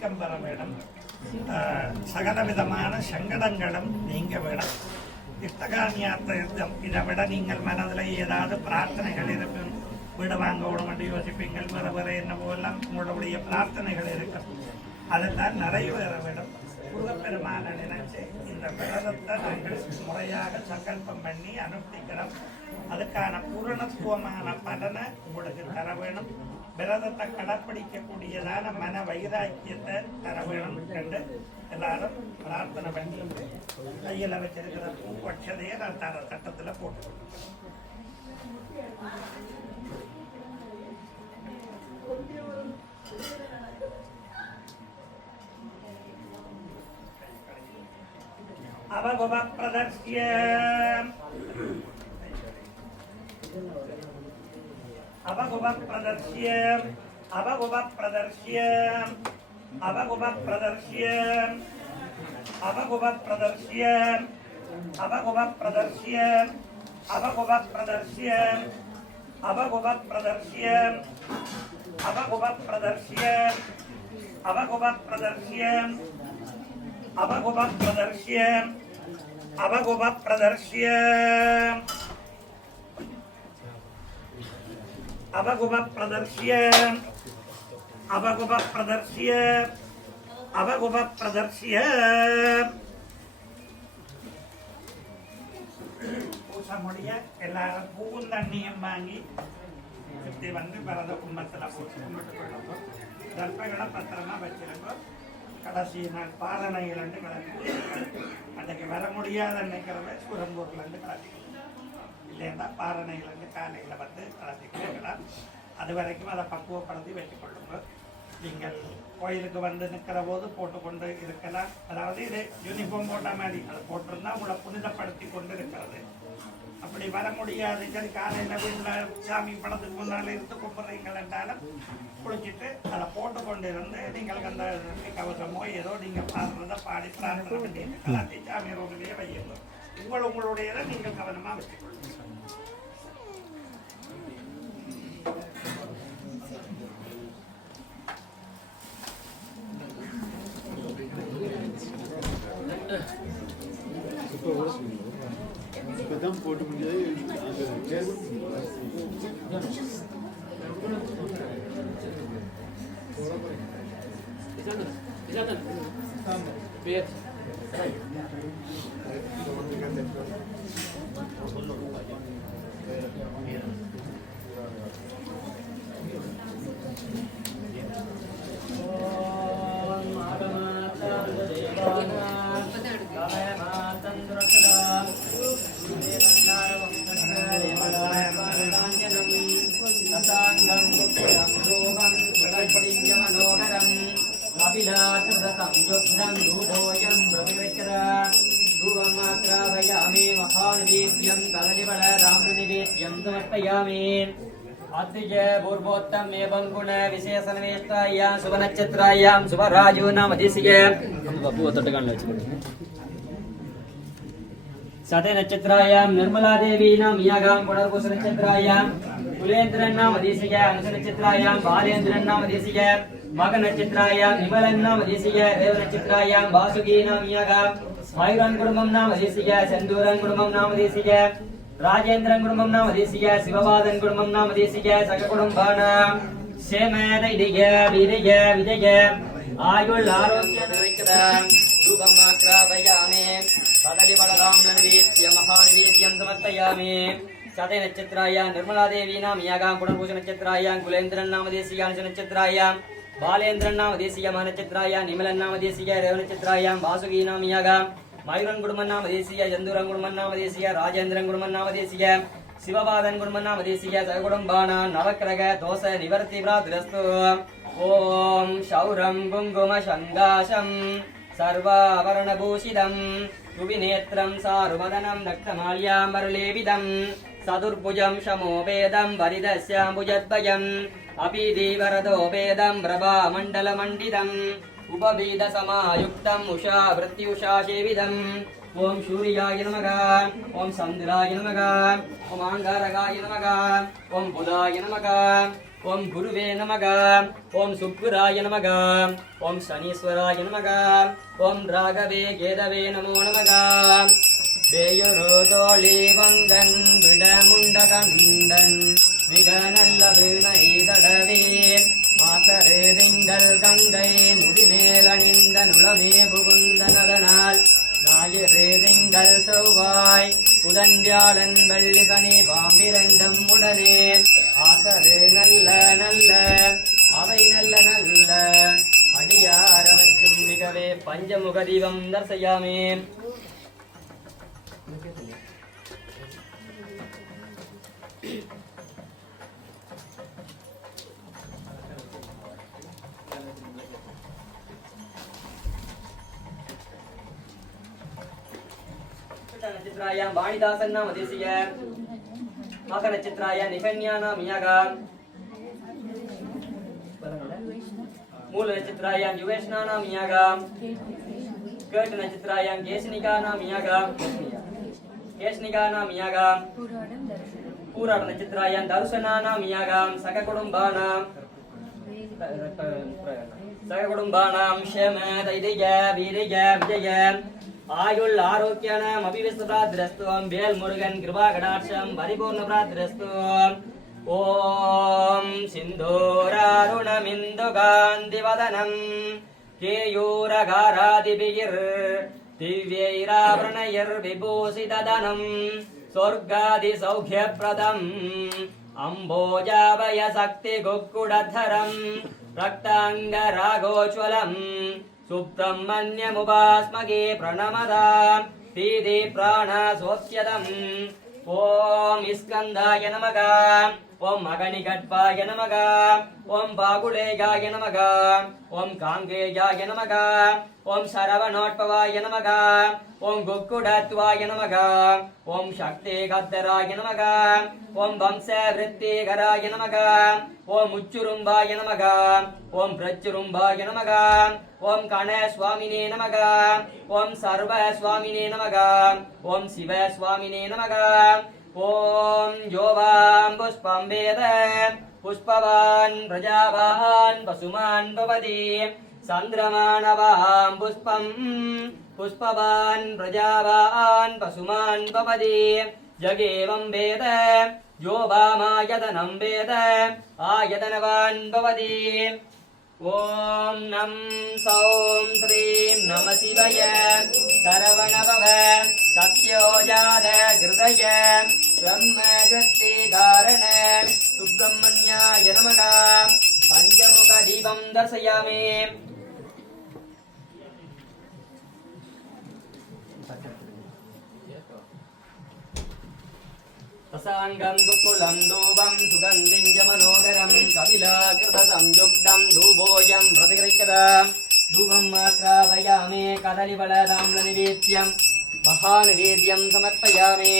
ஆதிக்கம் பெற வேண்டும். சகலவிதமான சங்கடங்களும் நீங்க வேணும். இஷ்டகாமியார்த்தம் இதை விட நீங்கள் மனதில் ஏதாவது பிரார்த்தனைகள் இருக்கும், வீடு வாங்க விட யோசிப்பீங்கள், வேறு வேறு என்னவோ எல்லாம் உங்களுடைய பிரார்த்தனைகள் இருக்கும். அதெல்லாம் நிறைவேற வேண்டும். முருகப்பெருமான நினைச்சு இந்த விரதத்தை நாங்கள் முறையாக சங்கல்பம் பண்ணி அனுஷ்டிக்கிறோம். அதுக்கான பூரணத்துவமான பலனை உங்களுக்கு தர வேணும். விரதத்தை கடைப்பிடிக்கக்கூடியதான மன வைராக்கியத்தை தர வேணும் என்று எல்லாரும் பிரார்த்தனை பண்ணி கையில் வச்சிருக்கிற பூப்பட்சதையை நான் தர சட்டத்தில் போட்டுக்கொள்ளும். அவகுப பிரதர்ஷ்ய அவகுப பிரதர்ஷ்ய அவகுப பிரதர்ஷ்ய அவகுப பிரதர்ஷ்ய அவகுப பிரதர்ஷ்ய அவகுப பிரதர்ஷ்ய அவகுப பிரதர்ஷ்ய அவகுப பிரதர்ஷ்ய அவகுப பிரதர்ஷ்ய அவகுப பிரதர்ஷ்ய அவகுப பிரதர்ஷ்ய அவகுப பிரதர்ஷ்ய அவகுப பிரதர்ஷ்ய அவகுப பிரதர்ஷ்ய அவகுப பிரதர்ஷ்ய பூசமுடிய எல்லாரும் பூவும் தண்ணியும் வாங்கி சுற்றி வந்து விரத கும்பத்தில் போட்டு கும்பிட்டு கொள்ளுங்க. தர்ப்பங்களை பத்திரமா வச்சிருங்க. கடைசி நாள் பாரணையிலிருந்து விளக்கு அன்றைக்கு வர முடியாத நினைக்கிறவ சுரம்பூர்லேருந்து கிளப்பிக்கலாம். இல்லைன்னா பாரணையிலேருந்து காலையில் வந்து கிளப்பிக்கலாம். அது வரைக்கும் அதை பக்குவப்படுத்தி வச்சுக் கொள்ளுங்க. நீங்கள் கோயிலுக்கு வந்து நிற்கிற போது போட்டுக்கொண்டு இருக்கலாம். அதாவது இது யூனிஃபார்ம் போட்ட மாதிரி அதை போட்டிருந்தா உங்களை புனிதப்படுத்தி கொண்டு இருக்கிறது. அப்படி வர முடியாது, சரி காலையில் வீட்டில் சாமி படத்துக்கு முன்னால் இருந்து கும்பிட்றீங்கள் என்றாலும் குளிச்சுட்டு அதை போட்டு கொண்டு இருந்து நீங்கள் அந்த கவசமோ ஏதோ நீங்கள் பாடுறதை பாடி பிரார்த்தனை பண்ணி எல்லாத்தையும் சாமி ரோட்டிலேயே வையுங்க. உங்களுடையதை நீங்கள் கவனமாக வச்சுக்கொள்ளுங்க. இப்பதான் போட்டு முடியாது. சுபநட்சத்திராயாம் சுபராஜு நாம தேசிய சதய நட்சத்திராயாம் நிர்மலா தேவி நாம் யாகாம் புனர்பூச நட்சத்திராயாம் குலேந்திரன் நாம தேசிய அனுச நட்சத்திராயாம் பாலேந்திரன் நாம தேசிய மக நட்சத்திராயாம் நிமலன் நாம தேசிய தேவ நட்சத்திராயாம் வாசுகி நாம் யாகாம் மயூரன் குடும்பம் நாம தேசிய செந்தூரன் குடும்பம் நாம தேசிய ராஜேந்திரன் குடும்பம் நாம தேசிய சிவபாதன் குடும்பம் நாம தேசிய சக குடும்பானாம் சேமேத இதய விதய விஜய ஆயுள் ஆரோக்கிய நிறைக்கிறேன் ரூபம் ஆக்ராபயாமே கதலி பலராம் நிவேத்ய மகாநிவேத்யம் சமர்ப்பயாமே சதய நட்சத்திராயாம் நிர்மலா தேவி நாம் யாகாம் புனர்பூஷ நட்சத்திராயாம் குலேந்திரன் நாம தேசிய அனுஷ நட்சத்திராயாம் பாலேந்திரன் நாம தேசிய மக நட்சத்திராயாம் நிமலன் நாம தேசிய ரேவ நட்சத்திராயாம் வாசுகி நாம் யாகாம் மயூரன் குடும்பம் நாம தேசிய ஜந்தூரன் குடும்பம் நாம தேசிய ராஜேந்திரன் குடும்பம் நாம தேசிய சிவபாதன் குடும்பம் நாம தேசிய சகுடும்பானா நவக்கிரக தோஷ நிவர்த்தி பிரார்த்திரஸ்து. ஓம் சௌரம் குங்கும சங்காசம் சர்வாபரணபூஷிதம் குவிநேத்ரம் சாருமதனம் ரக்தமால்யாம்பரலேவிதம் சதுர்புஜம் சமோபேதம் வரிதஸ்யாம்புஜத்வயம் அபிதீவரதோபேதம் பிரபாமண்டலமண்டிதம் உபபீத சமாயுக்தம் உஷா விருத்யுஷா சேவிதம். ஓம் சூரியாய நமக, ஓம் சந்திராய நமக, ஓம் ஆங்காரகாய நமக, ஓம் புதாய நமக, ஓம் குருவே நமக. ஓம் சுக்குராய நமக. ஓம் சனீஸ்வராய நமக. ஓம் ராகவே கேதவே நமோ நமக. வேயுரு தோழி வங்கன் விடமுண்ட கண்டன் மிக நல்ல வீணை தடவே மாசரே திங்கள் கங்கை முடிமேல் அணிந்த நுளமே புகுந்தனதனால் ஞாயிறு திங்கள் செவ்வாய் புதன் வியாழன் வெள்ளி சனி பாம்பிரண்டும் உடனே ஆசரு நல்ல நல்ல அவை நல்ல நல்ல அடியாரவர்க்கும் மிகவே பஞ்சமுக தீபம் தர்சயாமே. நட்சத்திராயாம் வாணிதாசன் நாம தேசிய மக நட்சத்திராய நிகன்யா நாம யாகா மூல நட்சத்திராயாம் யுவேஷ்னா நாம யாகா கேட்டு நட்சத்திராயாம் கேசனிகா நாம யாகா கேசனிகா நாம யாகா பூராட நட்சத்திராயாம் தர்சனா நாம யாகா சக குடும்பானாம் ஷேம தைரிய வீரிய விஜய ஆயுள் ஆரோக்கியானம் அபிவிஸ்வராத்ரஸ்துவம் வேல் முருகன் கிருபா கடாட்சம் பரிபூர்ண பிராத்ரஸ்துவம். ஓம் சிந்தூராருணமிந்து காந்திவதனம் கேயூரகாராதிபிகிர் திவ்யைராவரணயர் விபூஷிததனம் சொர்க்காதி சௌக்கியப்ரதம் அம்போஜாவய சக்தி குக்குடதரம் ரக்தாங்க ராகோஜ்வலம் சுப்ரமண்யமுபாஸ்மகே பிரணமதாம் தீதி பிராணசோத்யதம். ஓம் இஸ்கந்தாய நமக. ஓம் அகனிகட்பாய நமக. ஓம் பாகுலேகாய நமக. ஓம் காங்கேயாய நமக. ஓம் சரவணோட்பவாய நமக. ஓம் குக்குடத்வாய நமக. ஓம் சக்தி கத்தராய நமக. ஓம் வம்ச விருத்திகராய நமக. ஓம் உச்சுரும்பாய நமக. ஓம் பிரச்சுரும்பாய நமக. ஓம் கண சுவாமினே நமக. ஓம் சர்வ சுவாமினே நமக. ஓம் சிவ சுவாமினே நமக. ஓம் யோவாம் புஷ்பம் வேத புஷ்பவான் பிரஜாவான் பசுமான் பவதி சந்திரமானவாம் புஷ்பம் புஷ்பவான் பிரஜாவான் பசுமான் பவதி ஜகேவம் வேத யோவாமாயதனம் வேத ஆயதனவான் பவதி. ஓம் நம் சௌம் ஸ்ரீம் நம சிவய சரவணபவ சத்யோஜாத கிருதய பிரம்ம கிருத்தி காரண சுப்பிரமணியாய நமக. பஞ்சமுக தீபம் தர்சயாமே. பிரசாங்கம் குக்குலம் தூபம் சுகந்திம் மனோகரம் கபிலாகிருத சம்யுக்தம் தூபோயம் பிரதிகிரக்யதா தூபம் மாத்ராபயாமே கதலிபலதாம்ல நிவேத்யம் மகாநிவேத்யம் சமர்ப்பயாமே.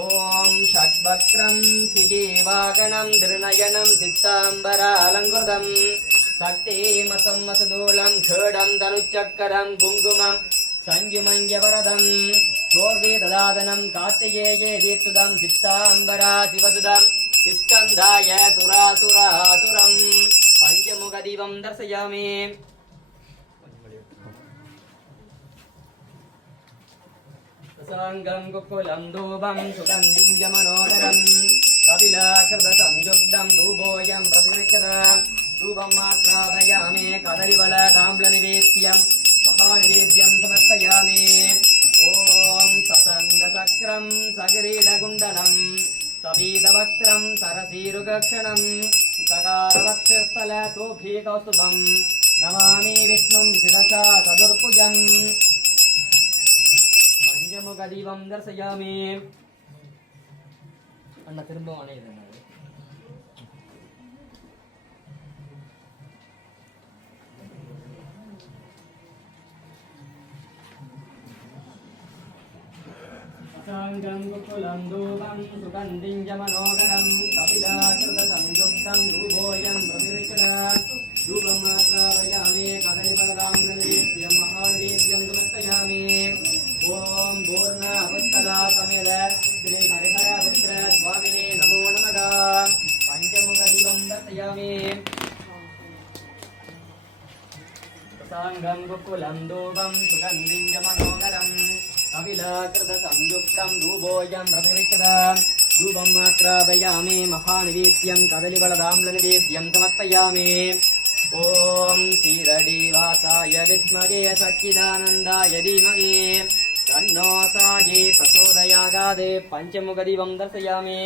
ஓம் ஷட்வக்ரம் சிஜீவாகணம் திருநயனம் சித்தாம்பராலங்குதம் சக்திமசம் மசதூலம் கேடம் தனுச்சக்கரம் குங்குமம் சங்கிமங்கியவரதம் சோர்வே ததாதனம் கார்த்திகேயே தீர்த்துதம் சித்தாம்பரா சிவசுதம் ஸ்கந்தாய சுராசுராசுரம். பஞ்சமுக தீபம் தர்சயாமே. பிரசாங்கம் குக்குலம் தூபம் சுகந்திம் மனோகரம் கபிலாகிருத சம்யுக்தம் தூபோயம் பிரதிகிரக்யதா தூபம் மாத்ராபயாமே கதலிபல தாம்ல நிவேத்யம் மகாநிவேத்யம் சமர்ப்பயாமே. ஓம் சசங்க சக்கரம் சகிரீடகுண்டலம் சபீதவஸ்திரம் சரசீருகக்ஷணம் சகாரவக்ஷஸ்தல சோபீகௌஸ்துபம் நமாமி விஷ்ணும் சிரசா சதுர்புஜம். பஞ்சமுக தீபம் தர்சயாமி. அண்ணா திரும்ப அணையுது. சாங்கம் குக்குலம் தூபம் சுகந்திம் மனோகரம் கபிலாகிருத சம்யுக்தம் தூபோயம் பிரதிகிரக்யதா தூபம் மாத்ராபயாமே கதலிபலதாம் நிவேத்யம் மகாநிவேத்யம் சமர்ப்பயாமே. ஓம் பூர்ண அவஸ்தலா சமேத ஸ்ரீ ஹரிஹர புத்திர சுவாமினே நமோ நமக. பஞ்சமுக தீபம் தர்சயாமி. साङ्गं कुकुलं धूपं सुगन्धिं च मनोहरम् अभिलाकृतसंयुक्तं धूपोऽयं प्रतिविक्तः धूपम् आक्रापयामि महानिवेद्यं कदलीफलताम्रनिवेद्यं समर्पयामि ॐ श्रीरडिवासाय विद्महे सच्चिदानन्दाय धीमहि तन्नो साये प्रचोदयात् पञ्चमुखदीपं दर्शयामि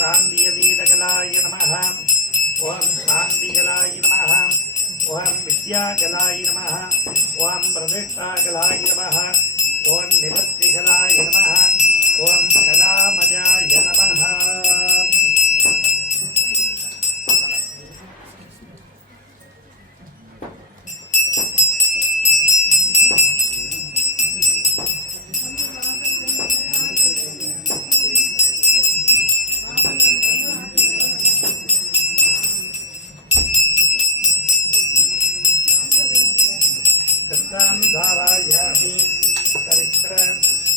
शान्तियतीतकलाय नमः। ओम शान्तिकलाय नमः। ओम विद्याकलाय नमः। ओम प्रतिष्ठाकलाय नमः। ओम निवृत्तिकलाय नमः। ओम कलामयाय नमः। धारायामि परिक्र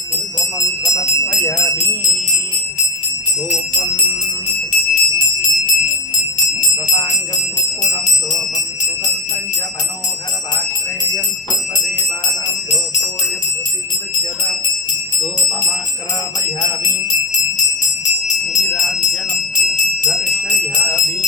कुङ्कुमं समर्पयामि धूपं प्रसाङ्गं कुक्कुलं धूपं सुगन्धं च मनोहरभाक्ष्रेयं सर्वदेवानां धूपोऽयं प्रतिविद्यत धूपमाक्रामयामि नीराञ्जनं दर्शयामि।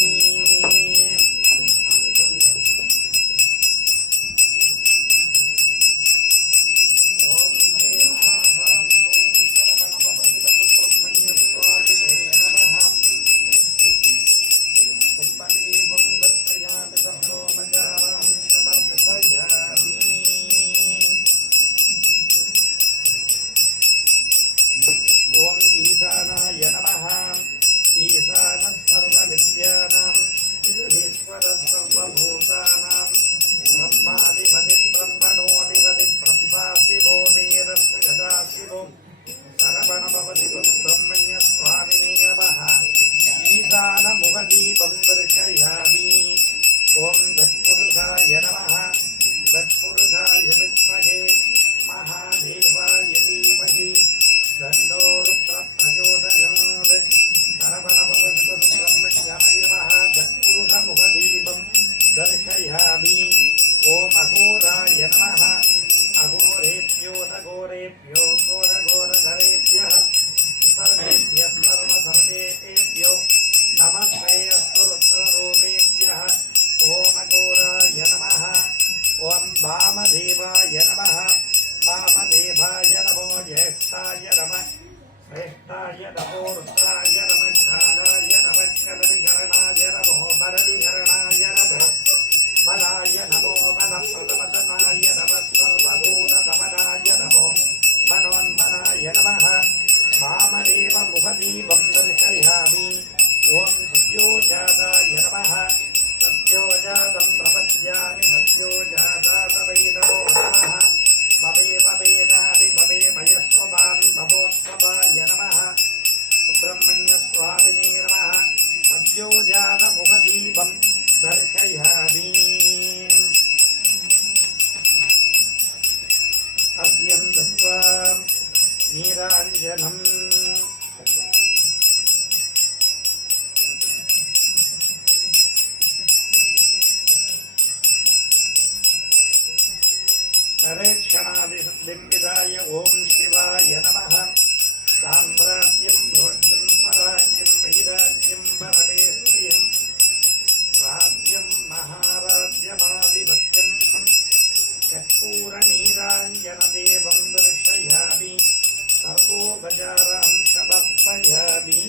ज्येष्ठाय नमः श्रेष्ठाय नमो रुद्राय नमः कालाय नमः कलविकरणाय नमो बलविकरणाय नमो बलाय नमो बलप्रदवदनाय नमः सर्वभूतदमनाय नमो मनोन्मनाय नमः वामदेव मुखदीपं दर्शयामि ॐ सद्योजाताय नमः सद्योजातं प्रपद्यामि सद्योजाताय नमो नमः भवे भवेदादि भवे भयस्वभान् भवोत्सवाय नमः सुब्रह्मण्यस्वामिने नमः सद्योजातमुखदीपं दर्शयामि अर्घ्यं दत्त्वा नीराञ्जनम् नरेक्षणादिशुद्धिम्बिदाय ॐ शिवाय नमः साम्राज्यं भोज्यं स्वराज्यं वैराज्यं परमेश्रियं राज्यं महाराज्यमादिभक्त्यं कर्पूरनीराञ्जनदेवं दर्शयामि सर्वोपचारां समर्पयामि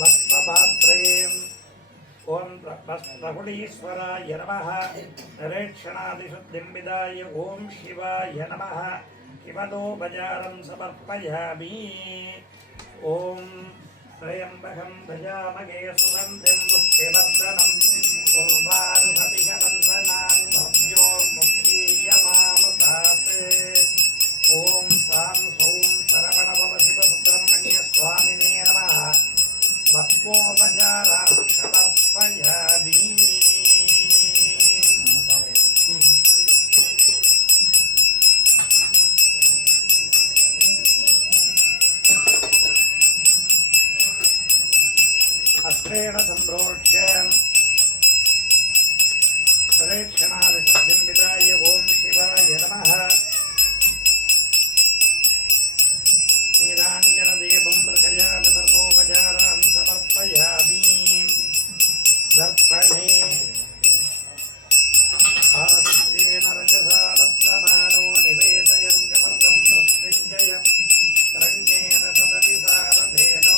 भस्मपात्रे ओम प्रहुलीश्वराय नमः नरेक्षणादिशुद्धिम्बिदाय ओम शिवाय नमः शिवदोपचारं समर्पयामि ओम त्र्यम्बकं भजामहे सुगन्धिं पुष्टिवर्धनं उर्वारुकपिशनन्दनान् भव्यो मुक्तीयमामृतात् ओम सां सौं सरवणभवशिवसुब्रह्मण्यस्वामिने नमः भस्मोपचारां समर्पयामि हस्तेन सम्प्रोक्ष्य प्रदक्षिणादिशुद्धिम्बिदाय ॐ शिवाय नमः नीराञ्जनदेवं प्रखयामि सर्वोपचारां समर्पयामि दर्पणे आदित्येन रजसा वर्तमानो निवेशयन् कमर्दं मृत्युञ्जय तरङ्गेन सदति सारथेनो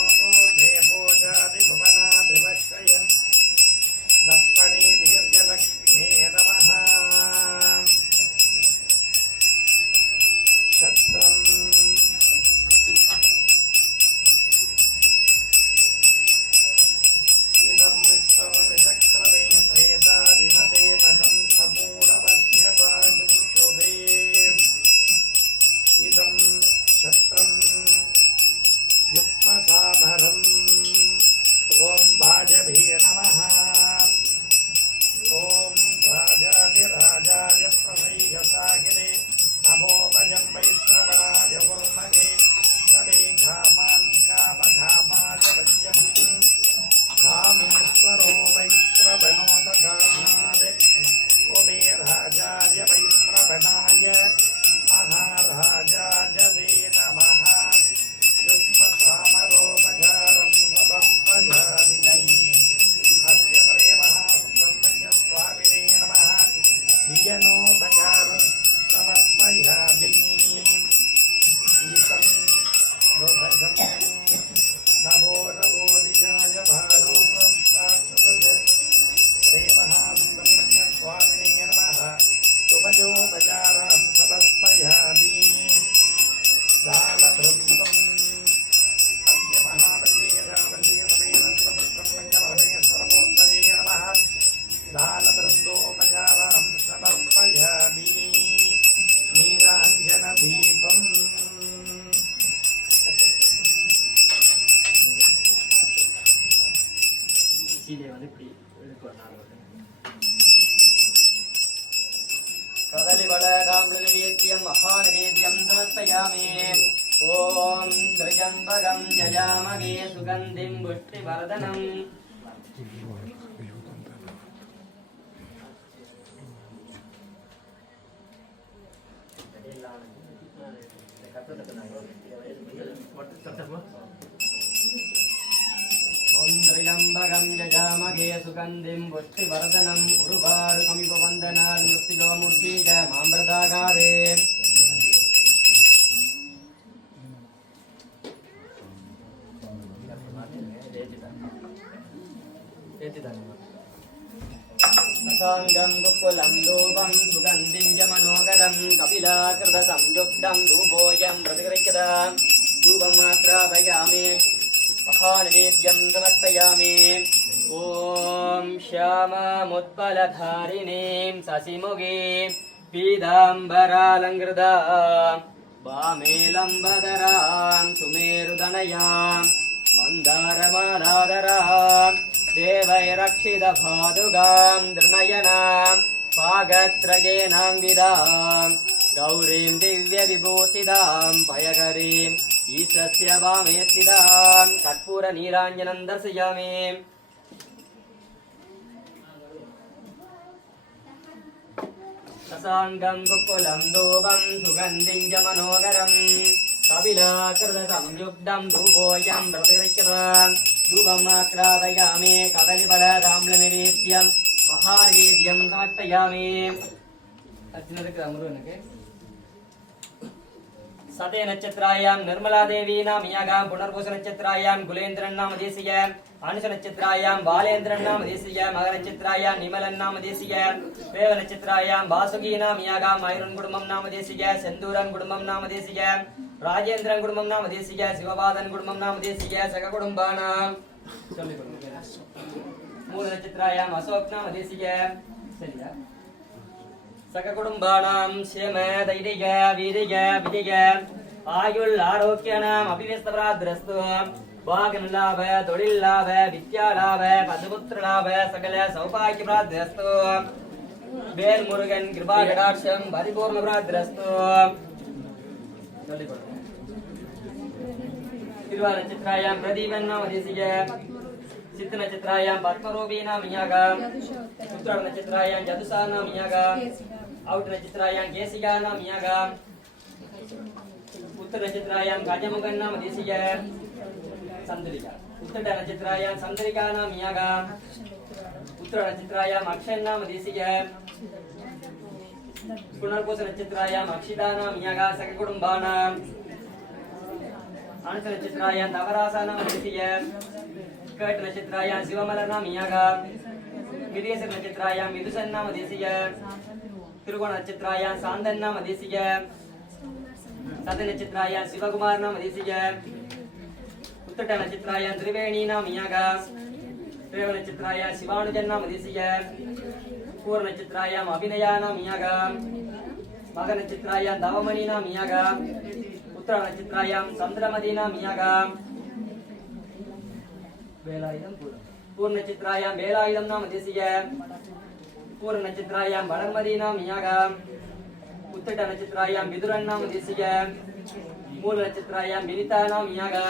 देवोजादिभुवनाभिवश्ययन् दर्पणे वीर्यलक्ष्म्ये नमः क्षत्रम् इदं विश्वविचक्रमे प्रेतादिनदेवनं समूढवस्य वायुं शोधे इदं क्षत्रं युक्मसाभरम् ॐ वाजभीय नमः ॐ राजाधिराजाय प्रभैयसागिने नमो वयं वैश्रवणाय कुर्महे कवे घामान् कामघामाय वज्यं कामेश्वरो वैश्रवणो दधात् कुबेराजाय वैश्रवणाय महाराजाय दे नमः युग्मसामरोपचारं समर्पयामि अस्य प्रेमः सुब्रह्मण्यस्वामिने नमः विजनोपचारं समर्पयामि ईशं दुभजं नभो नभोदिजाय भानो प्रेमः सुब्रह्मण्यस्वामिने नमः शुभजोपचारां समर्पयामि दालभृन्दम् अद्य महाबलीयजाबलीय समेत सुब्रह्मण्यपरमेश्वरमूर्तये नमः दालभृन्दोपचारां समर्पयामि नीराञ्जनदीपम् कदलीफलताम्रनिवेद्यं महानिवेद्यं समर्पयामि ॐ त्र्यम्बकं यजामहे सुगन्धिं पुष्टिवर्धनम् ॐ त्र्यम्बकं यजामहे सुगन्धिं पुष्टिवर्धनम् उर्वारुकमिव वन्दनात् मृत्युजो मूर्ति च मां प्रदागादे रसाङ्गं कुक्कुलं धूपं सुगन्धिं च मनोहरं कपिलाकृतसंयुक्तं धूपोऽयं प्रतिगृह्यता धूपमात्रापयामि महानैवेद्यं समर्पयामि ॐ श्यामामुत्पलधारिणीं शशिमुखीं पीताम्बरालङ्कृतां वामे लम्बधरां सुमेरुदनयां मन्दारमालाधरां देवैरक्षितपादुकां दृणयनां पागत्रयेनाङ्गितां गौरीं दिव्यविभूषितां पयकरीं ईशस्य वामे स्थितां कर्पूरनीराञ्जनं दर्शयामि रसाङ्गं कुक्कुलं धूपं सुगन्धिं च मनोहरं कपिलाकृतसंयुक्तं धूपोऽयं प्रतिगृह्यता धूपमाक्रापयामि कदलीफलताम्बूलनैवेद्यं महानैवेद्यं समर्पयामि अर्चनदुक्कु अमरु எனக்கு सते नक्षत्रायां निर्मला देवी नाम यागां पुनर्वसु नक्षत्रायां कुलेन्द्रन् नाम देशीय अनुष नक्षत्रायां बालेन्द्रन् नाम देशीय मग नक्षत्रायां निमलन् नाम देशीय रेव नक्षत्रायां वासुकी नाम यागां मयूरन् कुटुम्बं नाम देशीय सेन्दूरन् कुटुम्बं नाम देशीय राजेन्द्रन् कुटुम्बं नाम देशीय शिवपादन् कुटुम्बं नाम देशीय सककुटुम्बानां मूल नक्षत्रायां अशोक नाम देशीय சரியா सककुटुम्बानां क्षेम धैर्य वीर्य विजय आयुल आरोग्यानां अभिव्यस्तप्राद्रस्तु भागनलाभ தொழில்லாப வித்யாலாப பதுபுத்திரலாப சகல சௌபாகியப்ராத்ரஸ்து வேல் முருகன் கிருபா கடாட்சம் பரிபூர்ணப்ராத்ரஸ்து திருவா நட்சத்திராயாं பிரதீபன் நாம தேசிக சித்த நட்சத்திராयां பத்மரூபி நாம யாகா உத்திர நட்சத்திராयां ஜதுசா நாம யாகா औट नक्षत्रायां केसिका नाम यागा उत्तर नक्षत्रायां गजमुखन नाम देशीय संदरिका उत्तर नक्षत्रायां संदरिका नाम यागा उत्तर नक्षत्रायां अक्षय नाम देशीय पुनर्वसु नक्षत्रायां अक्षिता नाम यागा सककुटुम्बानां अनुष नक्षत्रायां नवरासा नाम देशीय कर्ट नक्षत्रायां शिवमल नाम यागा मिर्येश नक्षत्रायां विदुषन नाम देशीय तिरुगोण नक्षत्रायां सांदन नाम देशीय सद नक्षत्रायां शिवकुमार नाम देशीय उत्तट नक्षत्रायां त्रिवेणी नाम यागा रेव नक्षत्रायां शिवानुजन नाम देशीय पूर्व नक्षत्रायां अभिनया नाम यागा मग नक्षत्रायां दवमणि नाम यागा उत्तर नक्षत्रायां चंद्रमति नाम यागा वेलायुधं पूर्व नक्षत्रायां वेलायुधं नाम देशीय पूर्व नक्षत्रायां वनर्मदी नाम यागा उत्तट नक्षत्रायां विदुरन् नाम देशीय मूल नक्षत्रायां विनिता नाम यागा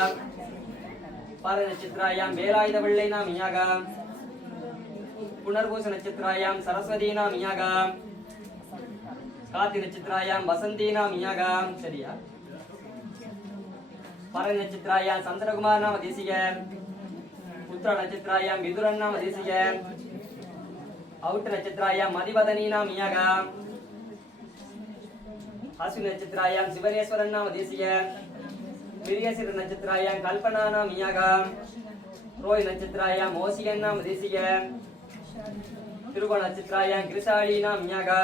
पाल नक्षत्रायां वेलायुधवल्लै नाम यागा पुनर्वसु नक्षत्रायां सरस्वती नाम यागा काति नक्षत्रायां वसंती नाम यागा சரியா पाल नक्षत्रायां चंद्रकुमार नाम देशीय उत्तर नक्षत्रायां विदुरन् नाम देशीय औट नक्षत्रायां मदिवदनी नाम यागा अश्विन नक्षत्रायां शिवनेश्वरन् नाम देशीय मिर्यशिर नक्षत्रायां कल्पना नाम यागा रोहि नक्षत्रायां मोसियन् नाम देशीय तिरुगोण नक्षत्रायां गिरिशाली नाम यागा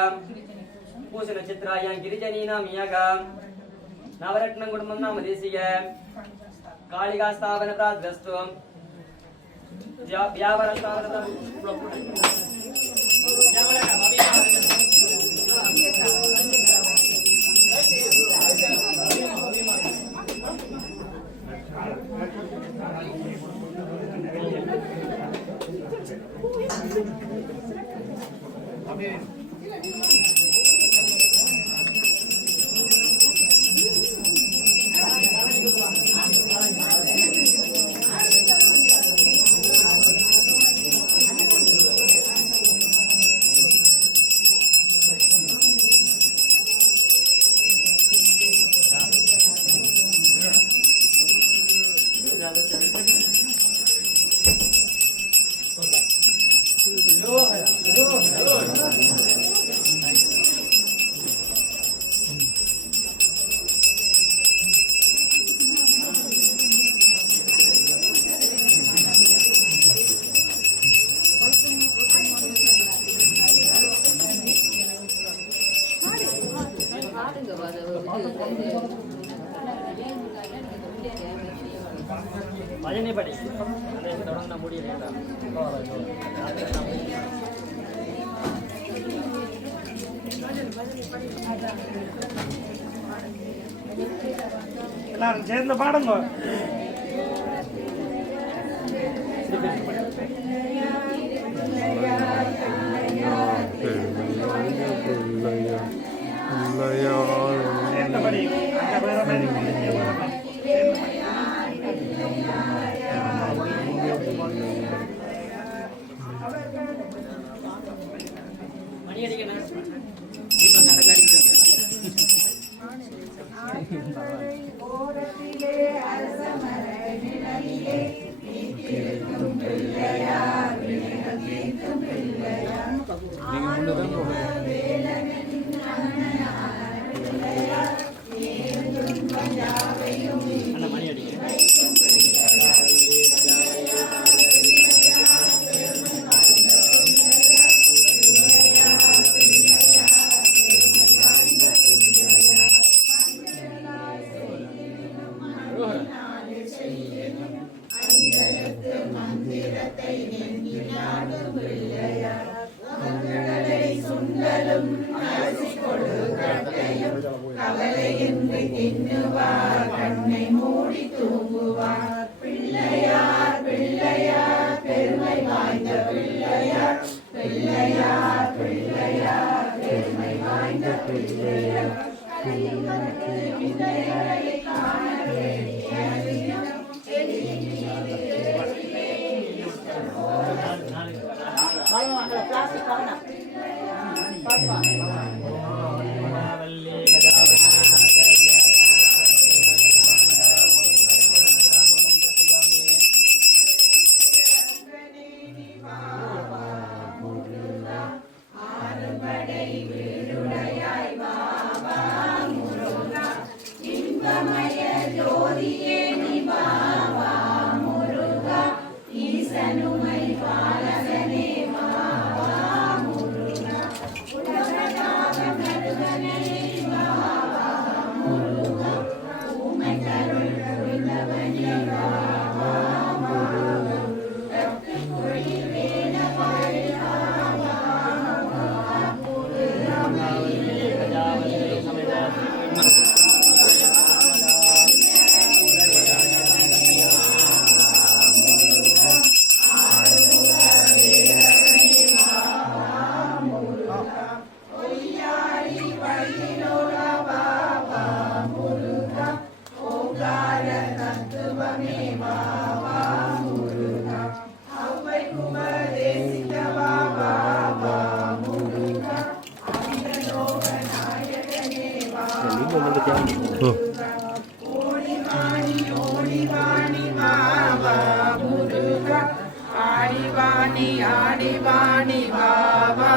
पूष नक्षत्रायां गिरिजनी नाम यागा नवरत्नं कुटुम्बं नाम देशीय कालिका स्थापन प्राद्रस्तु व्यापार स्थापन பஜனை படி தொடர்ந்து முடியல எல்லாரும் சேர்ந்து பாடுங்க. சேர்ந்தபடி அந்த வேறமதி மணி அடிக்கணும் மணி அடிக்கணும் கவலையின்றி தின்னுவார் கண்ணை மூடி தூங்குவார் பிள்ளையார் பிள்ளையார் பெருமை வாய்ந்த பிள்ளையார் பிள்ளையார் பிள்ளையார் பெருமை வாய்ந்த பிள்ளையார் பிள்ளையாரை காண ஆடிவாணி ஆடிவாணி பாபா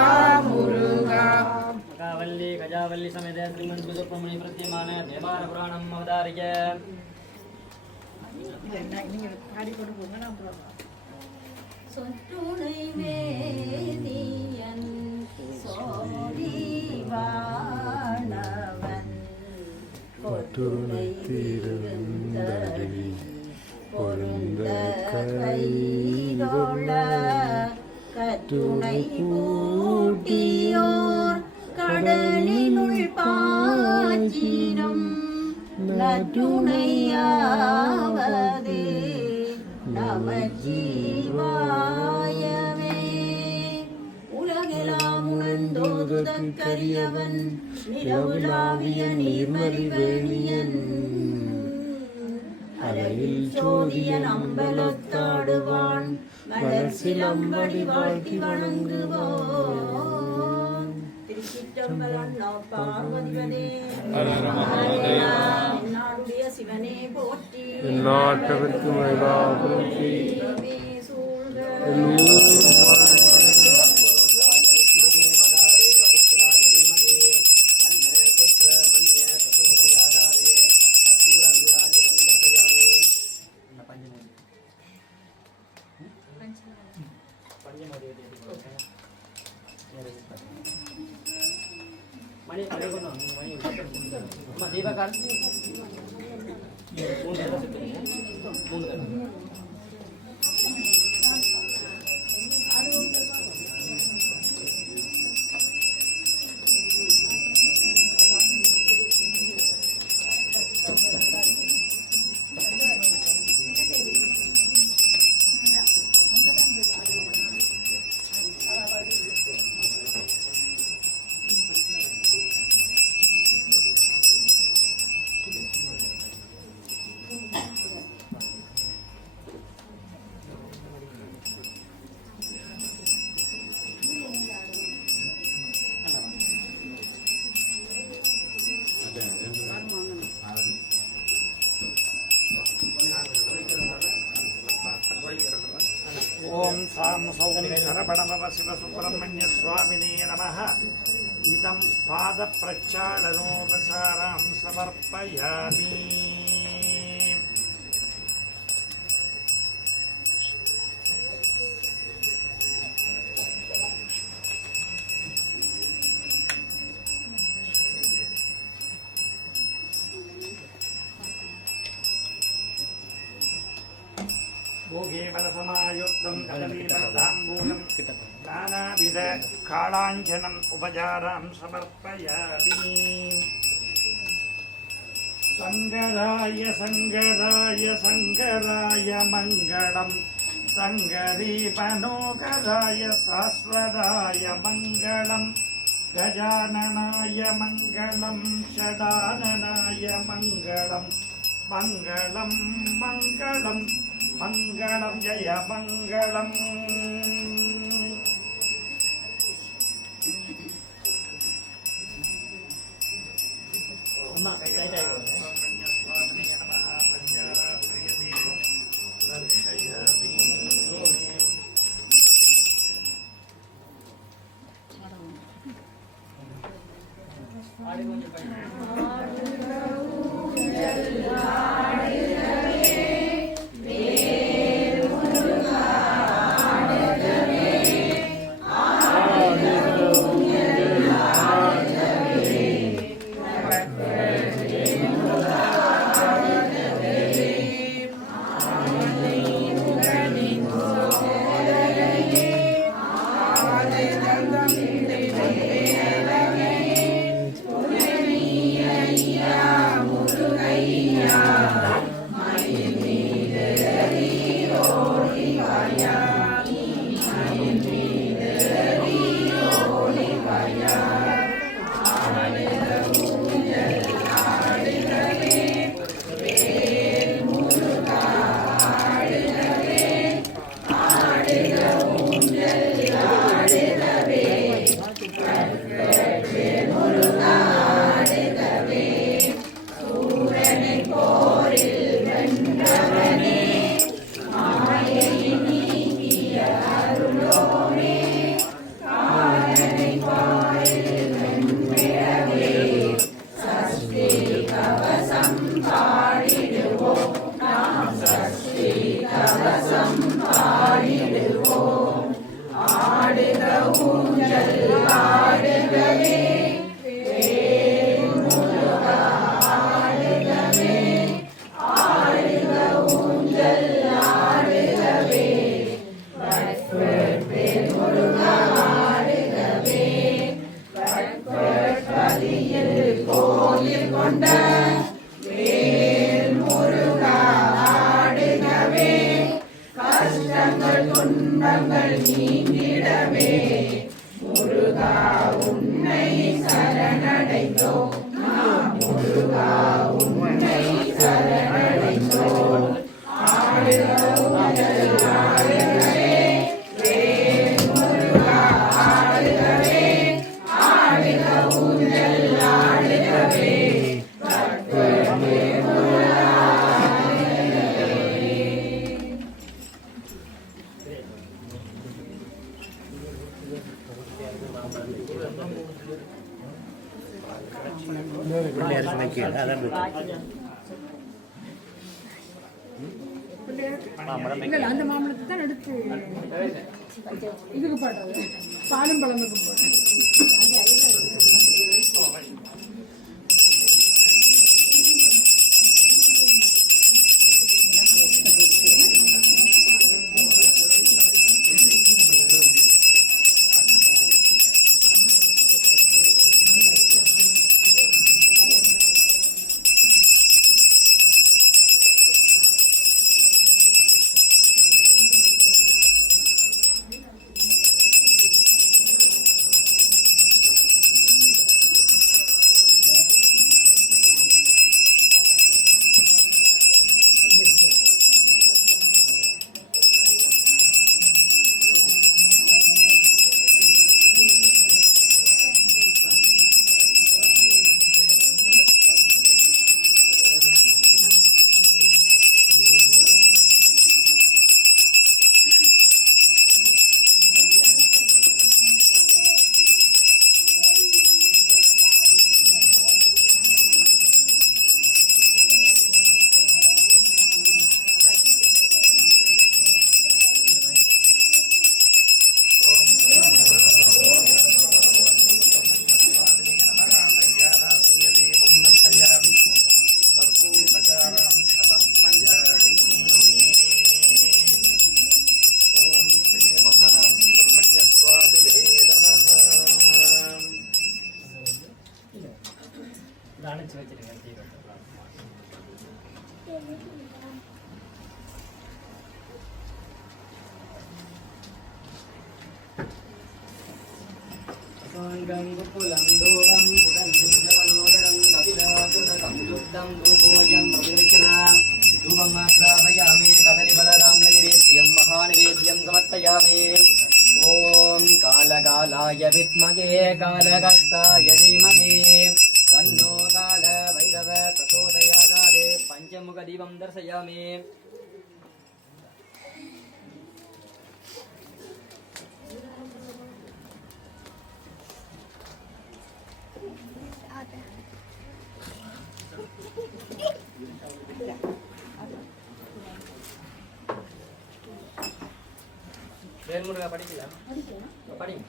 முருகா கவல்லி கஜாவல்லி சமேத ஸ்ரீமன் சுதர்ப்பமணி பிரத்யமான தேவார புராணம் அவதாரிக சொற்றுணை வேதியன் சோடி வாழவன் கொற்றுணை திருந்தடி பொருந்த கைதொழ கற்றுணை கூட்டியோர் கடலினுள் பாச்சினும் நற்றுணையாவதே நமச்சிவாயவே உலகெல்லாம் உணர்ந்தோதுதற்கரியவன் நிலவுலாவிய நீர்மலிவேணியன் அலையில் சோதியன் அம்பலத்தாடுவான் மலர் சிலம்படி வாழ்த்தி வணங்குவோம். திருச்சிற்றம்பலம் பார்வதிவதே நாடுடைய சிவனே போற்றி நாட்டவர்க்கு மகிழா போற்றி சூழ்க மணி தீபகால் 3 தடவை சுத்துறீங்க 3 தடவை ओम साम सौम शरवणभव शिव सुब्रह्मण्य स्वामिने नमः। इदं पाद प्रक्षालनोपसारां समर्पयामि। भोगे बलसमायुक्तं कदलीफलताम्बूलं नानाविध कालाञ्जनम् उपचारां समर्पयामि। सङ्गराय सङ्गराय सङ्गराय मङ्गलं सङ्गरीपनोकराय शाश्वताय मङ्गलं गजाननाय मङ्गलं षडाननाय मङ्गलं मङ्गलं मङ्गलं मङ्गलं जय मङ्गलम्। அந்த மாம்பழத்தை தான் எடுத்து இதுக்கு போட்டது பாலும் பழமுக்கு போட்டது சாங்கம் குப்புலம் தூரம் உடன் மனோதரம் கபிலாசுர சம்யுக்தம் தூபோயம் பிரதிருக்கிறாம் தூபம் மாத்ராபயாமி கதலி பலராம் நிவேத்யம் மகாநிவேத்யம் சமர்ப்பயாமி ஓம் காலகாலாய வித்மகே காலகர்த்தாய தீமகி தன்னோ கால வைரவ பிரசோதயாத் பஞ்சமுக தீபம் தர்சயாமி வேல்முருகா படிக்கலாம் படிங்க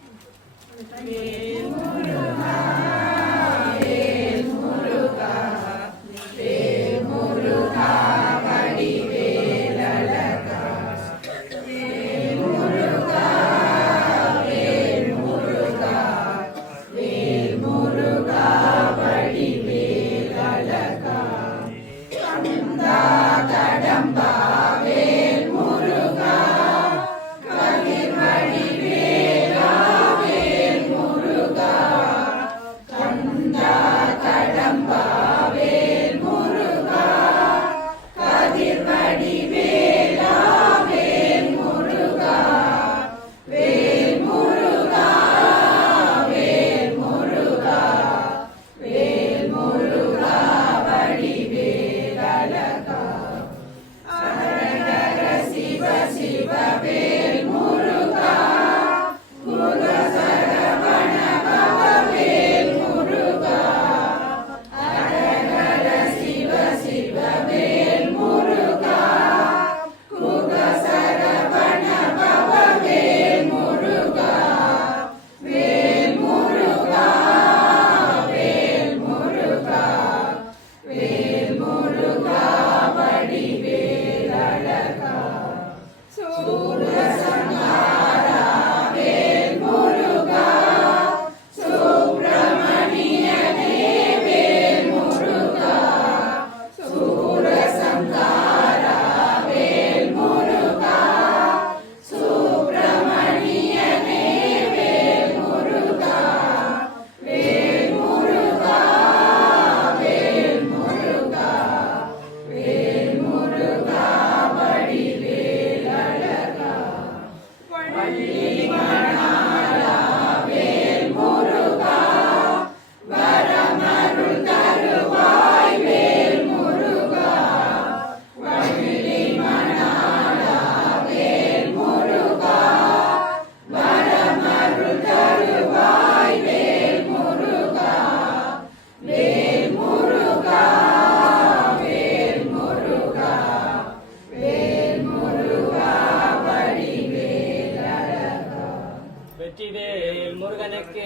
வெற்றிவேல் முருகனுக்கு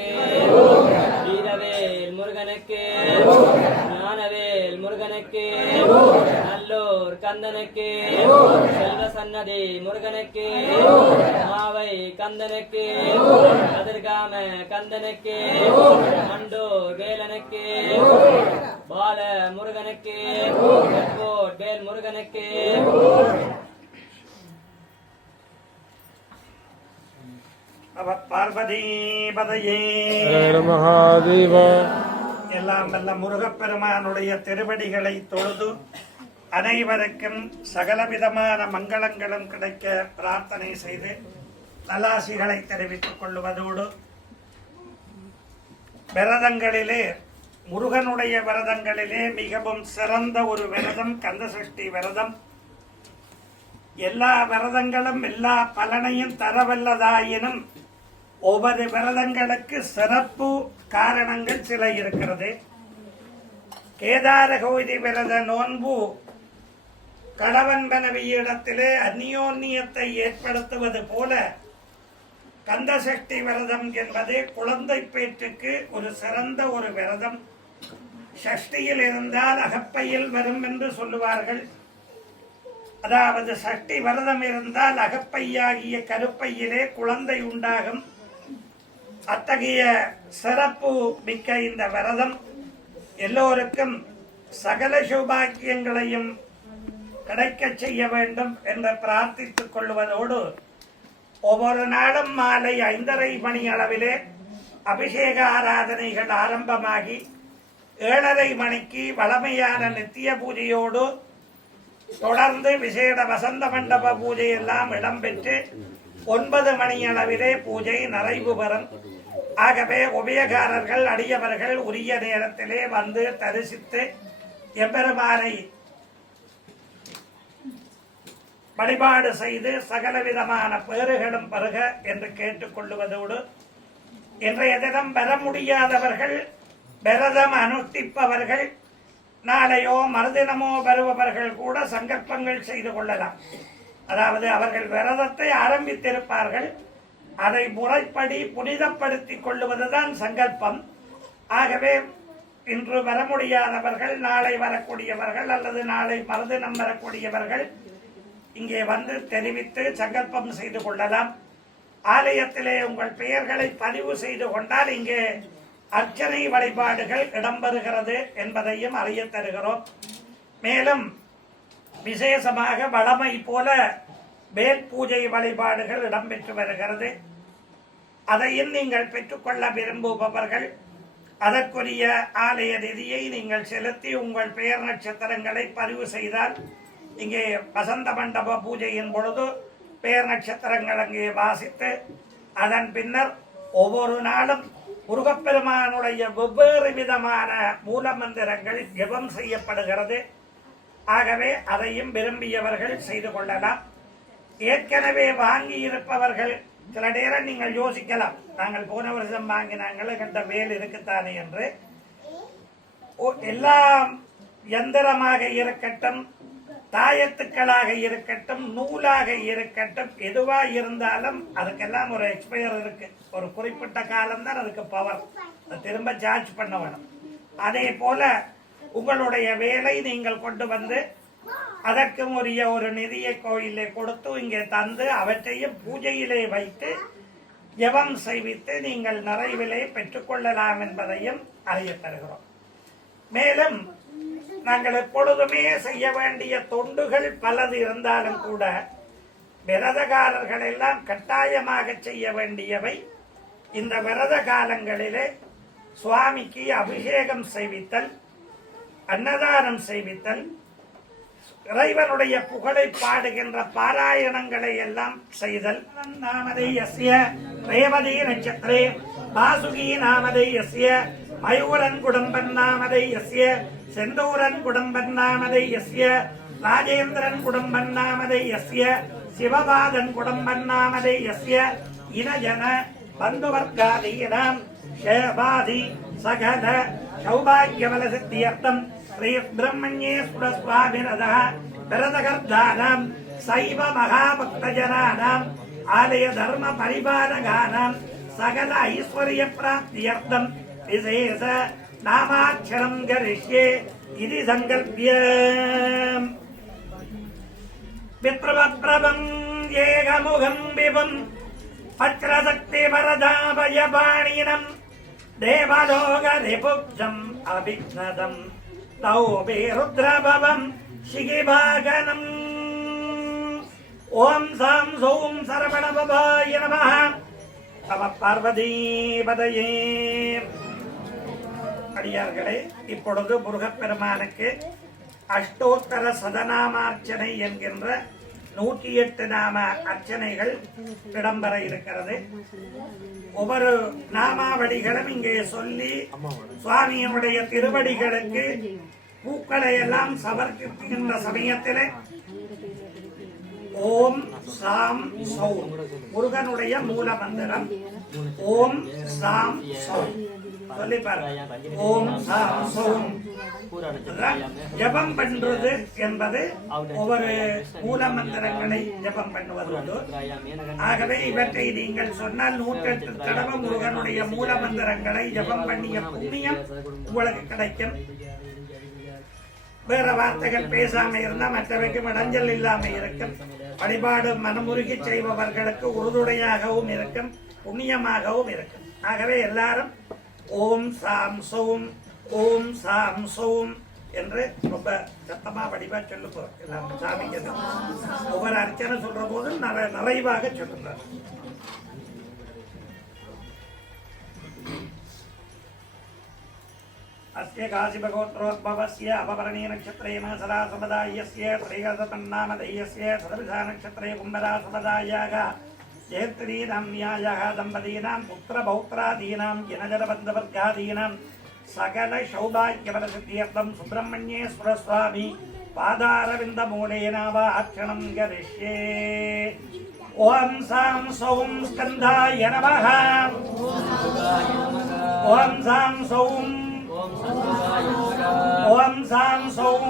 வீரவேல் முருகனுக்கு ஞானவேல் முருகனுக்கு நல்லூர் கந்தனுக்கு செல்வ சன்னதி முருகனுக்கு மாவை கந்தனுக்கு கதிர்காம கந்தனுக்கு மண்டூர் வேலனுக்கு பால முருகனுக்கு வேல் முருகனுக்கு பார்வதி பதையே மகாதேவா. எல்லாம் வல்ல முருகப்பெருமானுடைய திருவடிகளை தொழுது அனைவருக்கும் சகலவிதமான மங்களங்களும் கிடைக்க பிரார்த்தனை செய்து நலாசிகளை தெரிவித்துக் கொள்வதோடு விரதங்களிலே முருகனுடைய விரதங்களிலே மிகவும் சிறந்த ஒரு விரதம் கந்தசஷ்டி விரதம். எல்லா விரதங்களும் எல்லா பலனையும் தரவல்லதாயினும் ஒவ்வொரு விரதங்களுக்கு சிறப்பு காரணங்கள் சில இருக்கிறது. கேதாரகௌரி விரத நோன்பு கணவன் மனைவியிடத்திலே அந்யோன்யத்தை ஏற்படுத்துவது போல கந்தசஷ்டி விரதம் என்பது குழந்தை பேற்றுக்கு ஒரு சிறந்த ஒரு விரதம். சஷ்டியில் இருந்தால் அகப்பையில் வரும் என்று சொல்லுவார்கள். அதாவது சஷ்டி விரதம் இருந்தால் அகப்பையாகிய கருப்பையிலே குழந்தை உண்டாகும். அத்தகைய சிறப்பு மிக்க இந்த விரதம் எல்லோருக்கும் சகல சௌபாக்கியங்களையும் கிடைக்க செய்ய வேண்டும் என்று பிரார்த்தித்துக் கொள்வதோடு ஒவ்வொரு நாளும் மாலை 5:30 மணி அளவிலே அபிஷேக ஆராதனைகள் ஆரம்பமாகி 7:30 மணிக்கு வளமையான நித்திய பூஜையோடு தொடர்ந்து விசேட வசந்த மண்டப பூஜை எல்லாம் இடம்பெற்று 9 மணி அளவிலே பூஜை நிறைவு பெறும். ஆகவே உபயகாரர்கள் அடியவர்கள் உரிய நேரத்திலே வந்து தரிசித்து எம்பெருமானை வழிபாடு செய்து சகல விதமான பேறுகளும் பெறுக என்று கேட்டுக்கொள்ளுவதோடு இன்றைய தினம் பெற முடியாதவர்கள் விரதம் அனுஷ்டிப்பவர்கள் நாளையோ மறுதினமோ வருபவர்கள் கூட சங்கல்பங்கள் செய்து கொள்ளலாம். அதாவது அவர்கள் விரதத்தை ஆரம்பித்திருப்பார்கள், அதை முறைப்படி புனிதப்படுத்திக் கொள்ளுவதுதான் சங்கல்பம். ஆகவே இன்று வர முடியாதவர்கள் நாளை வரக்கூடியவர்கள் அல்லது நாளை மறுதினம் வரக்கூடியவர்கள் இங்கே வந்து தெரிவித்து சங்கல்பம் செய்து கொள்ளலாம். ஆலயத்திலே உங்கள் பெயர்களை பதிவு செய்து கொண்டால் இங்கே அர்ச்சனை வழிபாடுகள் இடம்பெறுகிறது என்பதையும் அறிய தருகிறோம். மேலும் விசேஷமாக வளமை போல வேல் பூஜை வழிபாடுகள் இடம்பெற்று வருகிறது. அதையும் நீங்கள் பெற்றுக்கொள்ள விரும்புபவர்கள் அதற்குரிய ஆலய நிதியை நீங்கள் செலுத்தி உங்கள் பெயர் நட்சத்திரங்களை பதிவு செய்தால் இங்கே வசந்த மண்டப பூஜையின் பொழுது பெயர் நட்சத்திரங்கள் அங்கே வாசித்து அதன் பின்னர் ஒவ்வொரு நாளும் முருகப்பெருமானுடைய வெவ்வேறு விதமான மூல மந்திரங்கள் ஜெபம் செய்யப்படுகிறது. ஆகவே அதையும் விரும்பியவர்கள் செய்து கொள்ளலாம். ஏற்கனவே வாங்கி இருப்பவர்கள் சில நேரம் நீங்கள் யோசிக்கலாம், நாங்கள் போன வருஷம் வாங்கினாங்களே கண்ட வேல் இருக்குத்தானே என்று. எல்லாம் எந்திரமாக இருக்கட்டும், தாயத்துக்களாக இருக்கட்டும், நூலாக இருக்கட்டும், எதுவா இருந்தாலும் அதுக்கெல்லாம் ஒரு எக்ஸ்பயர் இருக்கு. ஒரு குறிப்பிட்ட காலம் தான் அதுக்கு பவர், திரும்ப சார்ஜ் பண்ண வேணும். அதே போல உங்களுடைய வேலை நீங்கள் கொண்டு வந்து அதற்கு உரிய ஒரு நிதியை கோயிலே கொடுத்து இங்கே தந்து அவற்றையும் பூஜையிலே வைத்து ஜெபம் செய்வித்து நீங்கள் நிறைவிலே பெற்றுக்கொள்ளலாம் என்பதையும் அறிய தருகிறோம். மேலும் நாங்கள் எப்பொழுதுமே செய்ய வேண்டிய தொண்டுகள் பலது இருந்தாலும் கூட விரதகாரர்கள் எல்லாம் கட்டாயமாக செய்ய வேண்டியவை இந்த விரத காலங்களிலே சுவாமிக்கு அபிஷேகம் செய்வித்தல், அன்னதானம் செய்வித்தல், இறைவனுடைய புகழை பாடுகின்ற பாராயணங்களை எல்லாம் செய்தல். நாமதை யஸ்ய ரேவதி நட்சத்திரே வாசுகி நாமதை யஸ்ய மயூரன் குடம்பன் நாமதை யஸ்ய செந்தூரன் குடம்பன் நாமதை யஸ்ய ராஜேந்திரன் குடம்பன் நாமதை யஸ்ய சிவபாதன் குடம்பன் நாமதை யஸ்ய இனஜன பந்துவர்காதீனாம் சேவாதி சகல சௌபாகியபல சித்தியர்த்தம் ஸ்ரீ பிரம்மண்யே சுரஸ்வாமிரதः விரதகர்தானாம் சைவ மகாபக்தஜனானாம் ஆலய தர்ம பரிபாலகானாம் சகல ஐஸ்வர்ய பிராப்தியர்த்தம் விசேஷ நாமாட்சரம் கரிஷ்யே இது சங்கல்பிய விப்ரவப்ரபம் ஏகமுகம் விபம் பக்ரசக்தி வரதாபயபாணினம் தேவலோக ரிபுப்ஜம் அபிக்னதம் தௌபே ருத்ரபவம் சிகிபாகனம். ஓம் சாம் சௌம் சரவணபவாய நமः. நம பார்வதீபதையே. அடியார்களே, இப்பொழுது முருகப்பெருமானுக்கு அஷ்டோத்தர சதநாமார்ச்சனை என்கின்ற 108 நாம அர்ச்சனைகள் இடம்பெற இருக்கிறது. ஒவ்வொரு நாமாவடிகளும் இங்கே சொல்லி சுவாமியினுடைய திருவடிகளுக்கு பூக்களை எல்லாம் சமர்ப்பிக்கின்ற சமயத்திலே ஓம் சாம் சௌம் முருகனுடைய மூல மந்திரம் ஓம் சாம் சௌம் சொல்லி பாருங்க. ஓம் சாம் சௌம் ஜபம் பண்றது என்பது ஒவ்வொரு மூல மந்திரங்களை ஜபம் பண்ணுவது. ஆகவே இவற்றை நீங்கள் சொன்னால் 108 தடவை முருகனுடைய மூல மந்திரங்களை ஜபம் பண்ணிய புண்ணியம் உங்களுக்கு கிடைக்கும். வேற வார்த்தைகள் பேசாம இருந்தா மற்றவைக்கும் இடைஞ்சல் இல்லாம இருக்கும். வழிபாடு மனமுருகி செய்பவர்களுக்கு உறுதுணையாகவும் இருக்கும், புண்ணியமாகவும் இருக்கும். ஆகவே எல்லாரும் ஓம் சாம் சௌம் ஓம் சாம் சௌம் என்று ரொம்ப சத்தமா வடிவா சொல்லுங்க. எல்லாரும் சாமிக்கு ஒவ்வொரு அர்ச்சனை சொல்ற போது நிறைவாக சொல்லுங்க. अस्य काशिभगोत्रोद्भवस्य अपवर्णी नक्षत्रेण सदा समदा यस्य त्रिगतपन्नामधेयस्य सदविधा नक्षत्रे कुम्भरा समदायाः चेत्रीनाम्यायाः दम्पतीनां पुत्रपौत्रादीनां जनजनबन्धवर्गादीनां सकलसौभाग्यफलसिद्ध्यर्थं सुब्रह्मण्येश्वरस्वामी पादारविन्दमूलेनावाक्षणं करिष्ये। ॐ सां सौं स्कन्धाय नमः। ॐ सां सौं ओम सां सौं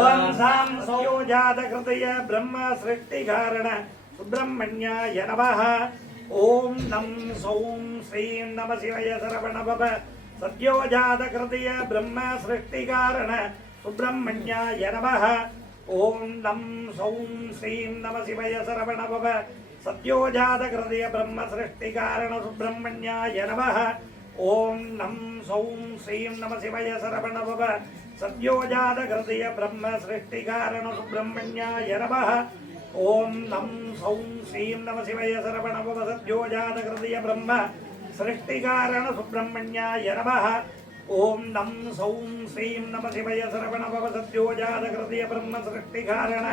ओम सां सौजातकृतय ब्रह्म सृष्टिकारण सुब्रह्मण्याय नमः। ओम नं सौं श्रीं नमः शिवाय सरवणभव सद्योजातकृतय ब्रह्म सृष्टिकारण सुब्रह्मण्याय नमः। ओम नं सौं श्रीं नमः शिवाय सरवणभव सद्योजातकृतय ब्रह्म सृष्टिकारण सुब्रह्मण्याय नमः। ओम नं सौं श्रीं नमः शिवाय सरवणभव सद्योजातकृतय ब्रह्म सृष्टिकारण सुब्रह्मण्याय नमः। ओम नं सौं श्रीं नमः शिवाय सरवणभव सद्योजातकृतय ब्रह्म सृष्टिकारण सुब्रह्मण्याय नमः। ओम नं सौं श्रीं नमः शिवाय सरवणभव सद्योजातकृतय ब्रह्म सृष्टिकारण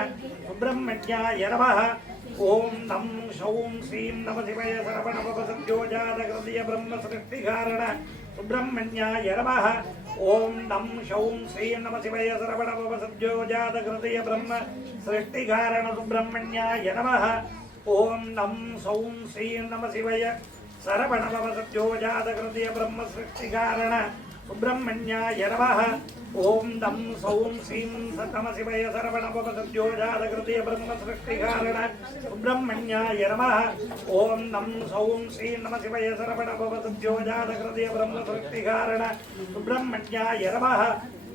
सुब्रह्मण्याय नमः। ओम नं सौं श्रीं नमः शिवाय सरवणभव सद्योजातकृतय ब्रह्म सृष्टिकारण सुब्रह्मण्याय नमः। ओम नं सौं श्रीं नमः शिवाय सरवणभव सद्योजातकृतय ब्रह्म सृष्टिकारण सुब्रह्मण्याय नमः। ओम नं सौं श्रीं नमः शिवाय सरवणभव सद्योजातकृतय ब्रह्म सृष्टिकारण सुब्रह्मण्याय नमः। ओम नं सौं श्रीं नमः शिवाय सरवणभव सद्योजातकृतय ब्रह्म सृष्टिकारण सुब्रह्मण्याय नमः। ओम नं सौं श्रीं नमः शिवाय सरवणभव सद्योजातकृतय ब्रह्म सृष्टिकारण सुब्रह्मण्याय नमः। ओम नं सौं श्रीं नमः शिवाय सरवणभव सद्योजातकृतय ब्रह्म सृष्टिकारण सुब्रह्मण्याय नमः।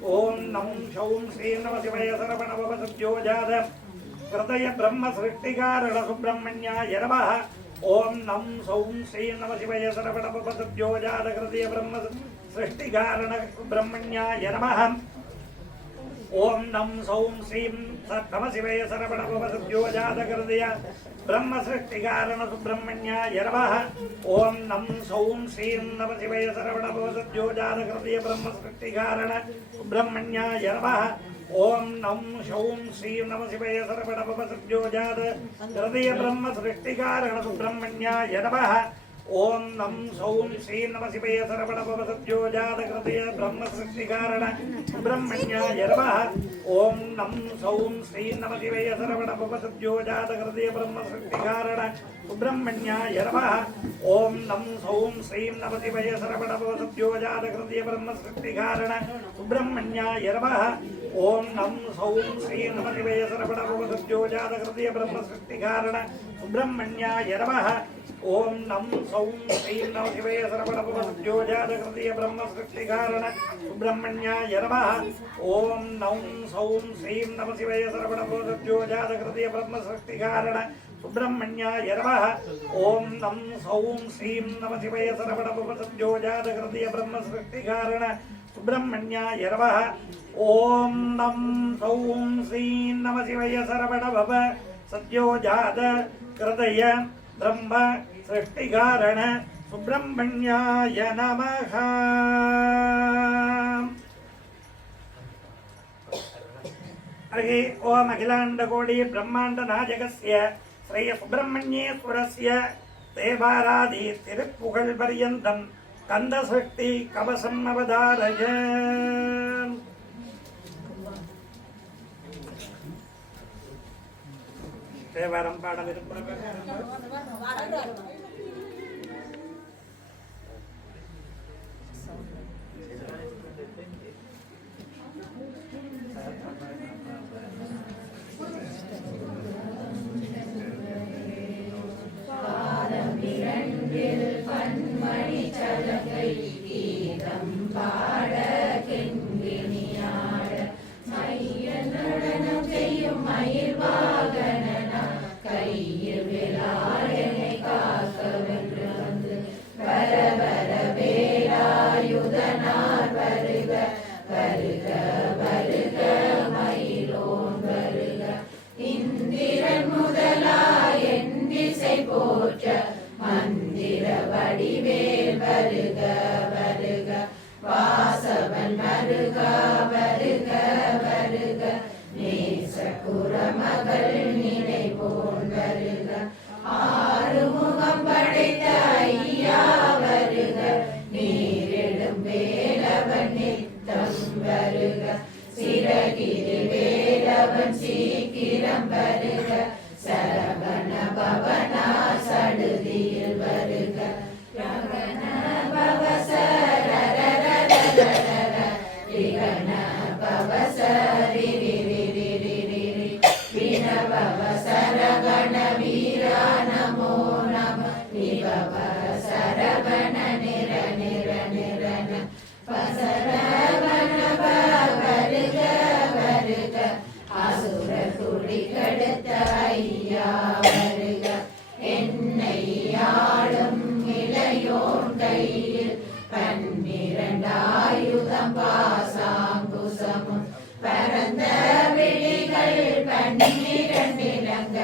ओम नं सौं श्रीं नमः शिवाय सरवणभव सद्योजातकृतय ब्रह्म सृष्टिकारण सुब्रह्मण्याय नमः। ओम नं सौं श्रीं नमः शिवाय सरवणभव सद्योजातकृतय ब्रह्म सृष्टिकारण सुब्रह्मण्याय नमः। ओम नं सौं श्रीं नमः शिवाय सरवणभव सद्योजातकृतय ब्रह्म सृष्टिकारण सुब्रह्मण्याय नमः। ओम नं सौं श्रीं नमः शिवाय सरवणभव सद्योजातकृतय ब्रह्म सृष्टिकारण सुब्रह्मण्याय नमः। ओम नं सौं श्रीं नमः शिवाय सरवणभव सद्योजातकृतय ब्रह्म सृष्टिकारण सुब्रह्मण्याय नमः। ओम नं सौं श्रीं नमः शिवाय सरवणभव सद्योजातकृतय ब्रह्म सृष्टिकारण सुब्रह्मण्याय नमः। ओम नं सौं श्रीं नमः शिवाय सरवणभव सद्योजातकृतय ब्रह्म सृष्टिकारण सुब्रह्मण्याय नमः। ओम नं सौं श्रीं नमः शिवाय सरवणभव सद्योजातकृतय ब्रह्म सृष्टिकारण सुब्रह्मण्याय नमः। ओम नं सौं श्रीं नमः शिवाय सरवणभव सद्योजातकृतय ब्रह्म सृष्टिकारण सुब्रह्मण्याय नमः। ओम नं सौं श्रीं नमः शिवाय सरवणभव सद्योजातकृतय ब्रह्म सृष्टिकारण सुब्रह्मण्याय नमः। ओम नं सौं श्रीं नमः शिवाय सरवणभव सद्योजातकृतय ब्रह्म सृष्टिकारण सुब्रह्मण्याय नमः। ओम नं सौं श्रीं नमः शिवाय सरवणभव सद्योजातकृतय ब्रह्म सृष्टिकारण सुब्रह्मण्याय नमः। हरि ओम अखिलाण्डकोटि ब्रह्माण्डनायकस्य श्री सुब्रह्मण्येश्वरस्य देवाराधि तिरुपुगळ் पर्यन्तं कन्दसृष्टि कवचम् अवधारय। தேவாரம் பாட பாதமிரண்டில் பன்மணி சலங்கை கீதம் பாட கெங்கினியாட மைய நடனம் செய்யும் மயில் வாகன கையில் விழாடனை காக்க சிறகிரி வேலவன் சீக்கிரம் வருக சரவண பவனா சடுதியில் வருக ரகண பவசரரரரரரர விகண பவசரிரிரிரிரிரிரி வினவ சரவண வீரா நமோ நம நிபவ சரவண நிர நிர நிரன பசரவண வருக வருக அசுர துளி கடுத்த ஐயா வருக என்னை ஆளும் இளையோன் கையில் 12 ஆயுதம் பாசாங்குசமும் பரந்த விழிகள் 12 இலங்க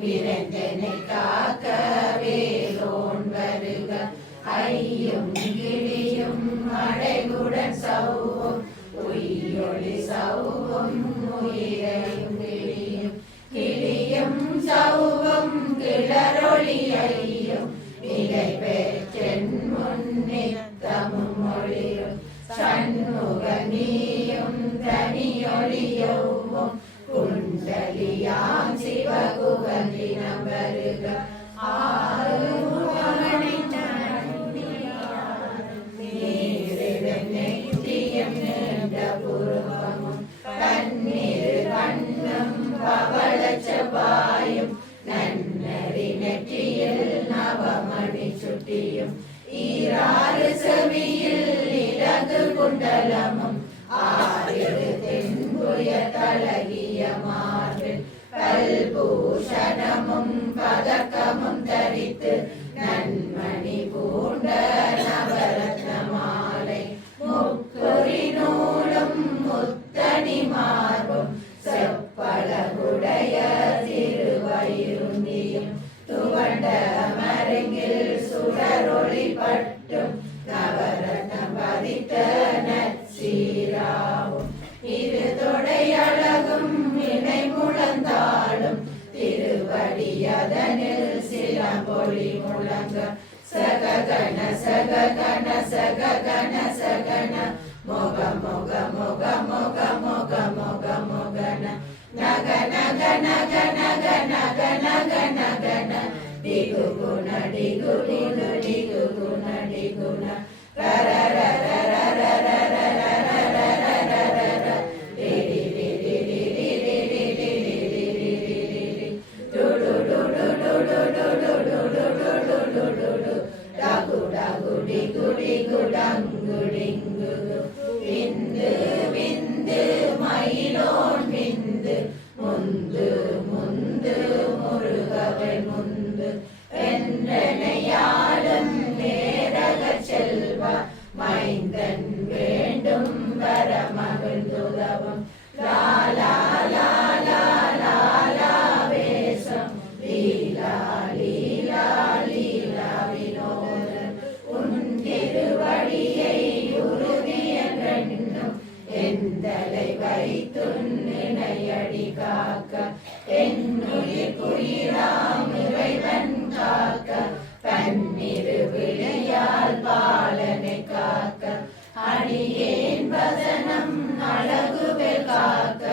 விரந்தனை காக்க வேலோன் வருக ஐயும் கிளியும் அடைவுடன் சௌவும் உயிரொளி சௌவும் உயிரையும் கிளியும் கிளியும் சௌவும் கிளரொளி ஐயும் மிகை பெற்றென் முன்னித்தமும் மொழியும் சண்முக நீயும் தனியொளியவும் குண்டலியாம் சிவகுகந்தினம் வருக ஆறுமுகனை நெற்றியும் நீண்ட புருவமும் கண்ணீர் கண்ணும் பவள செவ்வாயும் நன்னறி நெற்றியில் நவமணி சுட்டியும் ஈராறு செவியில் இலகு குண்டலமும் 6 தென்புய தலகிய மார்பில் கல்பூஷணமும் பதக்கமும் தரித்து நன்மணி பூண்ட நவரத்ன மாலை முக்குறி நூலும் முத்தணி மார்பும் செப்பழகுடைய திருவயிருந்தியும் துவண்ட மருங்கில் சுடரொளி பட்டும் நவரத்னம் பதித்த நற்சீராவும் இரு தொடை அழகும் இணை முழந்தாளும் திருவடியதனில் சிலம்பொழி முழங்க சககண சககண சககண சகன மொக மொக மொக மொக மொக மொக மொகன நக நக நக நக நக நக நகன டிகு குண டிகு டிகு டிகு குண டிகுண ரர ரர ரர ரர ரர ரிரி ரிரி ரிரி ரிரி ரிரி ரிரி ரிரி டு டு டு டு டு டு டு டு டு டு டு டு டு டு டாகு டாகு டிகு டிகு டங்கு டிங்கு விந்து விந்து மயிலோன் விந்து முந்து முந்து முருகவன் முந்து வென்றனையாளும் வேரக செல்வா மைந்தன் வேண்டும் வரமகிழ்ந்துதவும் லாலா லாலா லாலா வேஷம் லீலா லீலா லீலா வினோதம் உன் திருவடியை உறுதியென்றும் எந்தலை வைத்துன் நினையடி காக்க என்னுயிர் குயிராம் இறைவன் காக்க பன்னிரு விழியால் பாலனை காக்க அடியேன் வசனம் அழகுவேல் காக்க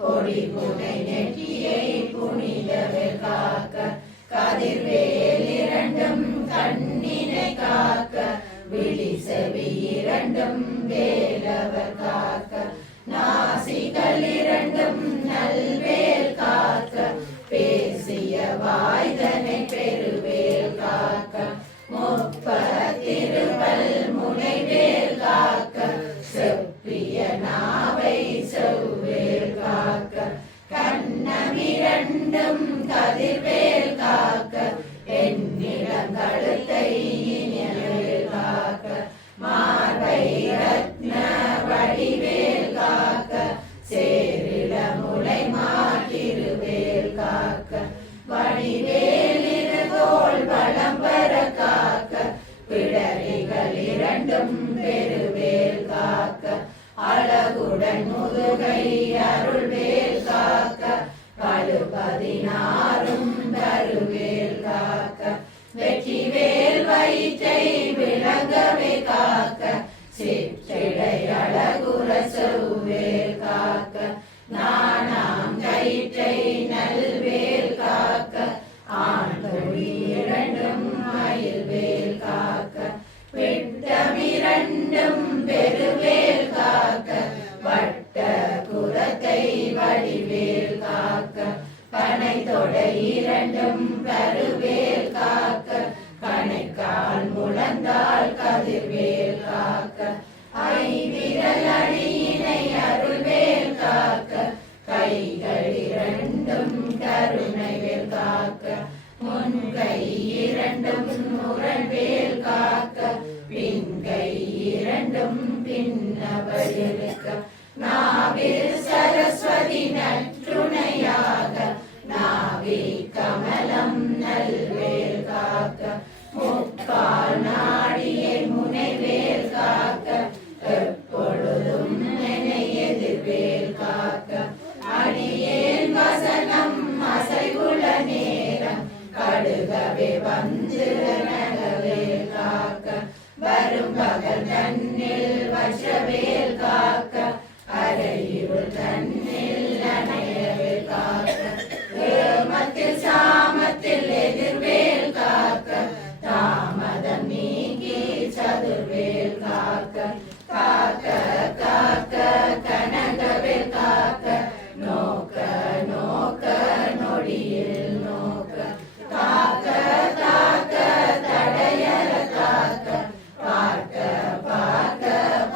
பொடி புனை நெற்றியை புனிதவேல் காக்க கதிர்வேல் 2 கண்ணினை காக்க விழி செவி 2 வேலவர் காக்க நாசிகள் 2 நல்வேல் காக்க பேசிய வாய்தனை பெருவேல் காக்க முப்பத்திருவல் முனைவேல் காக்க செப்பிய நாவை செவ்வேல் காக்க கண்ணம் 2 கதிர்வேல் காக்க என்னிடம் கழுத்தை இனியவேல் காக்க மார்பை ரத்ன வடிவேல் காக்க சேரிட முளை மாற்றிருவேல் காக்க வடிவேல் 2 தோள் வளம்பர காக்க பிடரிகள் 2 பெருவேல் காக்க அழகுடன் முதுகை அருள்வேல் காக்க பழு 16 தருவேல் காக்க வெற்றிவேல் வயிற்றை விளங்கவே காக்க சிற்றிடை அழகுற செவ்வேல் காக்க நாணாம் கயிற்றை நல்வேல் காக்க ஆண் கொடி இரண்டும் மயில்வேல் காக்க விட்டமிரண்டும் பெருவேல் காக்க வட்ட குரத்தை வடிவேல் காக்க பனை தொடை இரண்டும் கருவேல் காக்க கணைக்கால் முழந்தாள் கதிர்வேல் காக்க ஐவிரல் அடியினை அருள்வேல் காக்க கைகள் இரண்டும் கருணைவேல் காக்க முன்கை இரண்டும் முரண்வேல் காக்க பின்கை இரண்டும் பின்னவழிருக்க நாவில் சரஸ்வதி நற்றுணையாக நாவி கமலம் நல்வேல் காக்க முக்கால் நாடியை முனைவேல் காக்க எப்பொழுதும் என்னை எதிர்வேல் காக்க அடியேன் வசனம் அசைவுள்ள நேரம் கடுகவே வந்து நகவேல் காக்க வரும் பகல் தன்னில் வஜ்ரவேல் காக்க அரையுள் தன்னில் அணையவேல் காக்க ஏமத்தில் சாமத்தில் எதிர்வேல் காக்க தாமதம் நீங்கி சதுர்வேல் காக்க காக்க காக்க கனகவேல் காக்க நோக்க நோக்க நொடியில் நோக்க காக்க காக்க தடையற காக்க பார்க்க பார்க்க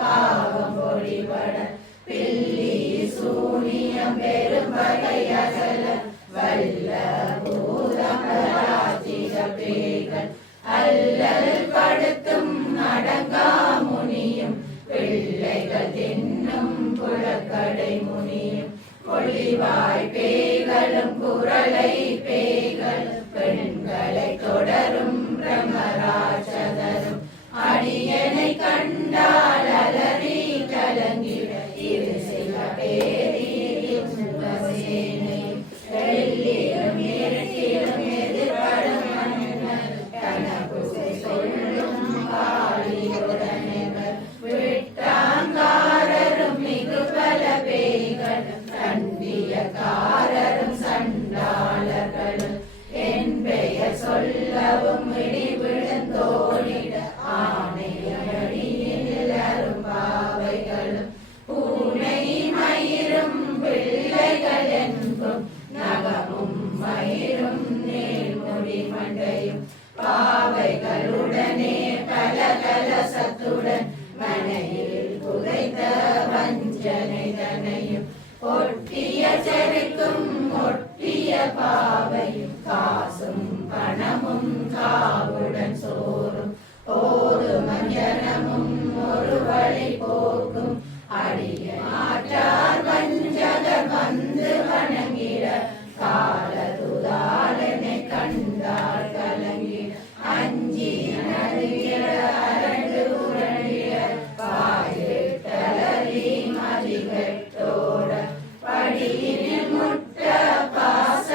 பாவம் பொழிவட பில்லி சூனியம் பெரும்பகை அகல வல்ல பூதமராஜிக பேய்கள் அல்லல் படுத்தும் அடங்கா முனியும் பிள்ளைகள் தின்னும் புலக்கடை முனியும் ஒளிவாய் பேய்களும் குரலை பேய்கள் பெண்களை தொடரும் பிரமராட்சதரும் அடியனை கண்டால் அலறி கலங்கிட இரு சில பேரியும் சேனை எல்லிலும் இருட்டிலும் எதிர்படும் மன்னர் கனவு சொல்லும் காளியுடனேவர் விட்டாங்காரரும் மிகு பல பேய்கள் கண்டியக்காரரும் சண்டாளர்களும் என் பெயர் சொல்லவும் இடி விழுந்தோடிட ஆணையடியில் அரும்பாவைகளும் பூனை மயிரும் பிள்ளைகள் என்பும் நகமும் மயிரும் நீள்முடி மண்டையும் பாவைகளுடனே பல கலசத்துடன் மனையில் புதைத்த வஞ்சனை தனையும் ஒட்டிய செருக்கும் ஒட்டிய பாவையும் காசும் பணமும் காவுடன் சோறும் ஓது மஞ்சனமும் ஒரு வழி போக்கும் அடிய ஆற்றார் வஞ்சகர் வந்து வணங்கிட காலதுதாலனை கண்டால் கலங்கிட அஞ்சி நடுகிற அரண்டு உரண்டிட பாயிட்டலறி மதிகட்டோட படியினில் முட்ட பாச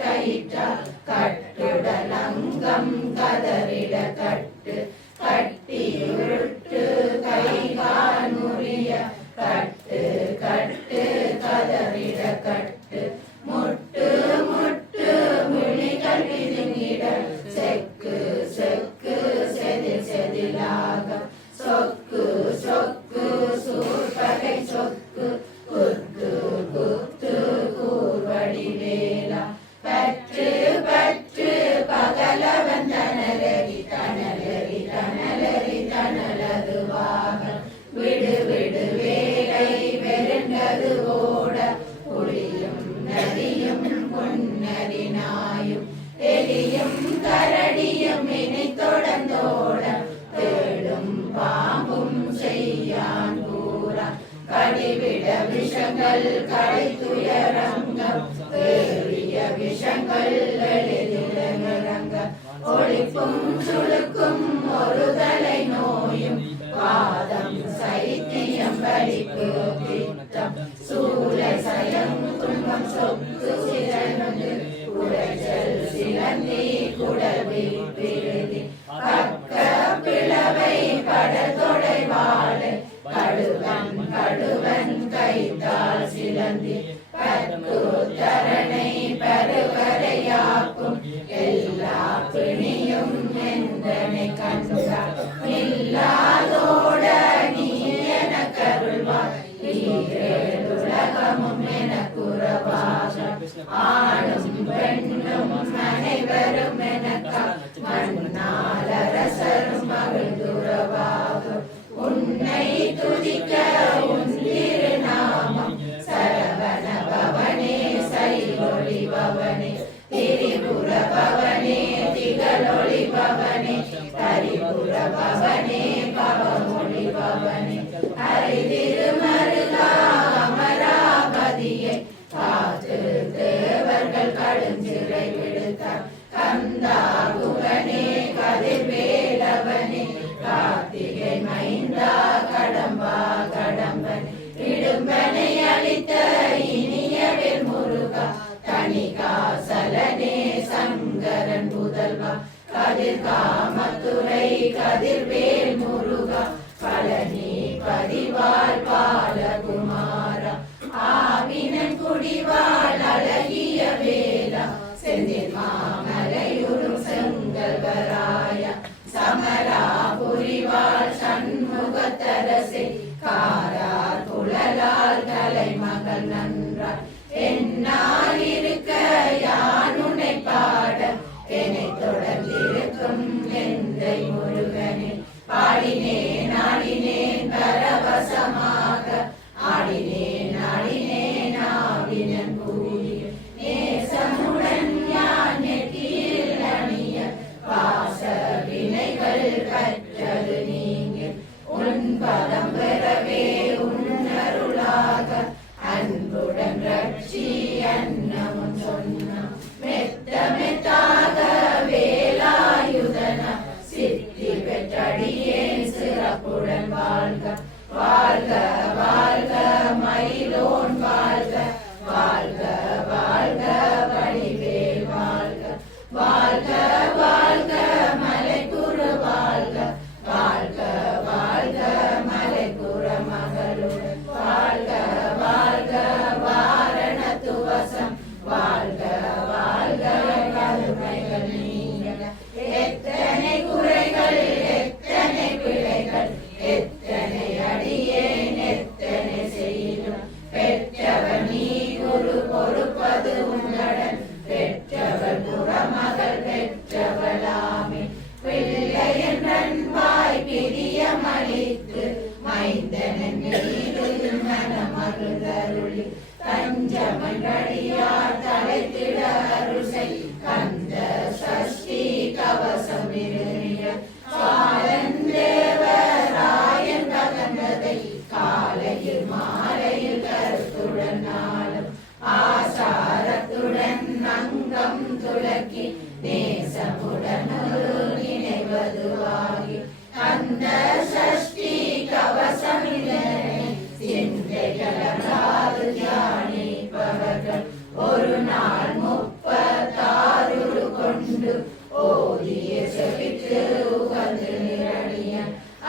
கயிற்றால் கட்டுடலங்கம் கதறிட கட்டு கட்டி உருட்டு கைகால் முறிய கட்டு கட்டு கதறிட கட்டு முட்டு முட்டு விழிகள் பிதுங்கிட செக்கு செக்கு செதில் செதிலாக சொக்கு சொக்கு சூர்பகை சொக்கு குத்து குத்து கூர்வடி வேலா பற்று பற்று பகலவன் தனலரி தனலரி தனலரி தனலதுவாக விடு விடு வேலை வெறுண்டது ஓட புளியும் நதியும் பொன்னரி நாயும் எலியும் கரடியும் இனி தொடர்ந்தோட தேடும் பாம்பும் செய்யான் கூறா கடிவிட விஷங்கள் கடை துயரங்கம் ஏறிய விஷங்கள் எளிதிலங்க ஒளிப்பும் சுழுக்கும் ஒரு தலை நோயும் வாதம் சைத்தியம் வலிப்பு பித்தம் சூலை சயம் துன்பம் சொத்து சிறந்து குடைச்சல் சிலந்தி குடவி பிரிதி பக்க பிளவை படத்தொடை வாழை கடுவன் கடுவன் கைத்தால் சிலந்தி பத்துத்தரணை பருவரையாக்கும் எல்லா பிணியும் எந்தனை கண்டார் இல்லாதோட நீ என கருள்வார் ஈரேழுலகமும் என குறவாக ஆணும் பெண்ணும் அனைவரும் எனக்கா மன்னாலரசரும் மகிழ்ந்துறவாக உன்னை துதிக்க உன் திருநாமம் சரவண பவனே சைலொளி பவனே திரிபுர பவனே திகழொளி பவனே பரிபுர பவனே பவமொழி பவனே ஹரிதிருமருகா அமராபதியை காத்து தேவர்கள் கடுஞ்சிறை விடுத்தார் கந்தா குகனே கதிர்வேலவனே கார்த்திகை மைந்தா கடம்பா கடம்பன் இடும்பனை அளித்த இனியவில் முருகா கணிகாசலனே சங்கரன் புதல்வா கதிர்காமத்துறை கதிர்வேல் முருகா பழனி பதிவாள் பாலகுமாரா ஆவினன் குடிவாள் அழகிய வேலா செந்தில் மாமலையுறும் செங்கல்வராய சமராபுரிவாள் சண்முகத்தரசே காரார் குழலால் தலைமகள் நன்றார் என்னால் இருக்க யானுனை பாட என்னை தொடர்ந்திருக்கும் எந்தை முருகனே பாடினேன் ஆடினேன் பரவசமாக ஆடினேன் ஆடினேன் ஆவினன் கூடிய நேசமுடன் யான் நெற்றியில் அணிய பாச வினைகள் பற்றது நீங்க உன் பதம் பெறவே உன்னருளாக அன்புடன் ரட்சி அன்னமும் சொன்ன மெத்த மெத்தாக வேலாயுதன சித்தி பெற்றடியேன் சிறப்புடன் வாழ்க வாழ்க வாழ்க மயிலோன் வாழ்க வாழ்க வாழ்க வடிவேல் வாழ்க வாழ்க வாழ்க மலைக்குரு வாழ்க வாழ்க வாழ்க மலைக்குற மகளுடன் வாழ்க வாழ்க வாரணத்துவசம் வாழ்க வாழ்க கருமைகள் நீங்க எத்தனை குறைகள் எத்தனை பிழைகள் எத்தனை அடியேன் எத்தனை செய்யும் பெற்றவர் நீ குரு பொறுப்பது உங்களுடன் பெற்றவர் புறமகள் பெற்றவளாமே பிள்ளையன் நண்பாய் பிரியமளித்து மைந்தனன் மீது மனமருளி தஞ்சமடியார் தலைத்திட அருசை கந்த சஷ்டி கவசம் இருநிய காலன் தேவராயன் கலந்ததை காலையில் மாலையில் கருத்துடன் நாளும் ஆசாரத்துடன் அங்கம் துளக்கி நேசமுடன் ஒரு நினைவதுவாகி அந்த சஷ்டி கவசமிதனை சிந்தைகளாது தியானிப்பவர்கள் ஒரு நாள் 36 கொண்டு ஓதிய செவித்து உகந்து நிரணிய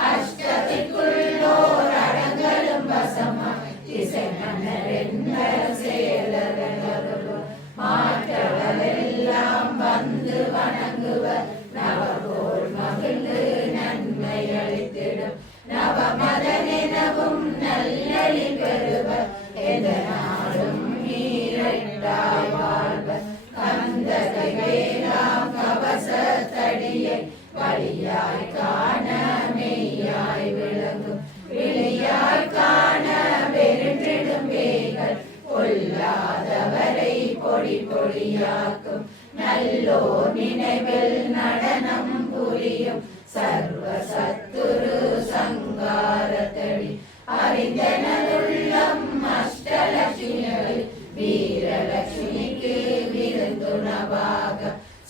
அஷ்டத்திற்குள்ளோர் அடங்கலும் வசமா திசை மன்னர் என்பர் செயலர்கள் மாற்றவரெல்லாம் வந்து வணங்குவர் நவகோள் மகிழ்ந்து நன்மை அளித்திடும் நவமதனெனவும் நல்லழி பெறுவர் எதனாலும் நீரட்டாய் வாழ்வர் கந்தகை வேளாம் கவசத்தடியை வழியாய் காண மெய்யாய் விளங்கும் விழியாய் காண வெறுன்றிடும் வேகள் கொல்லாதவரை பொடி பொடியாக்கும் நல்லோர் நினைவில் நடனம் புரியும் சர்வ சத்துரு சங்காரத்தடி அறிந்தனதுள்ளம் அஷ்டலட்சுமிகள் வீரலட்சுமிக்கு விருந்துணவாக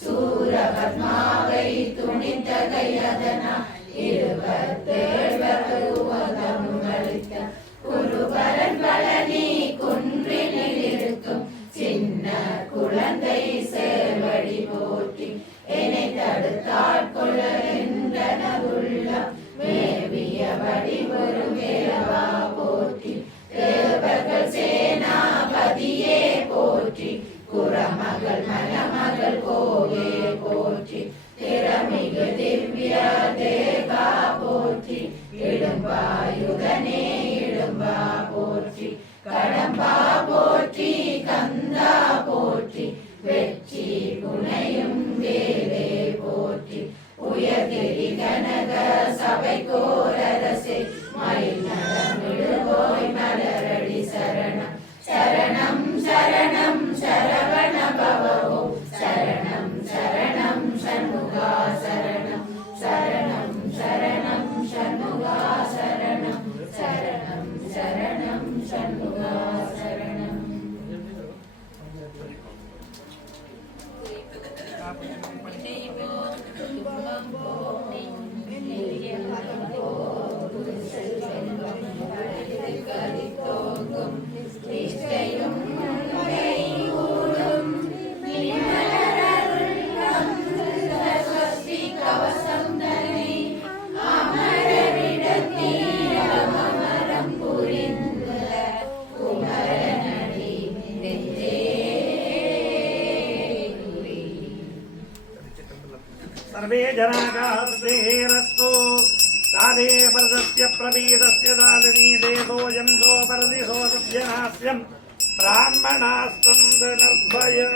சூரபத்மாவை துணித்தகையதனா 27 உவகமும் அளித்த குருபரன் பழனி குன்றினில் இருக்கும் சின்ன குழந்தை சேவடி போற்றி என்னை தடுத்தாட்கொள்ள என்றனதுள்ளம் மேவிய வடிவரும் மகள் மணமகள் கோவே போற்றி திறமிகு திவ்ய தேகா போற்றி இடும்பாயுதனே இடும்பா போற்றி கடம்பா போற்றி கந்தா போற்றி வெற்றி புனையும் வேலே போற்றி உயர்கிரி கனக சபை கோரரசே மயில் நடமிடுவோய் மலரடி சரணம் சரணம் சரணம் சரவண பவோ சரணம் சரணம் சண்முகா சரணம் சரணம் சரணம் சண்முகா சரணம் சரணம் சரணம் சண்முகா சரணம். सर्वे जनागास्तेरस्तु काले वरदस्य प्रवीदस्य दालिनी देवोऽयं दोपरदिशो सभ्यनास्यं ब्राह्मणास्तु निर्भयः.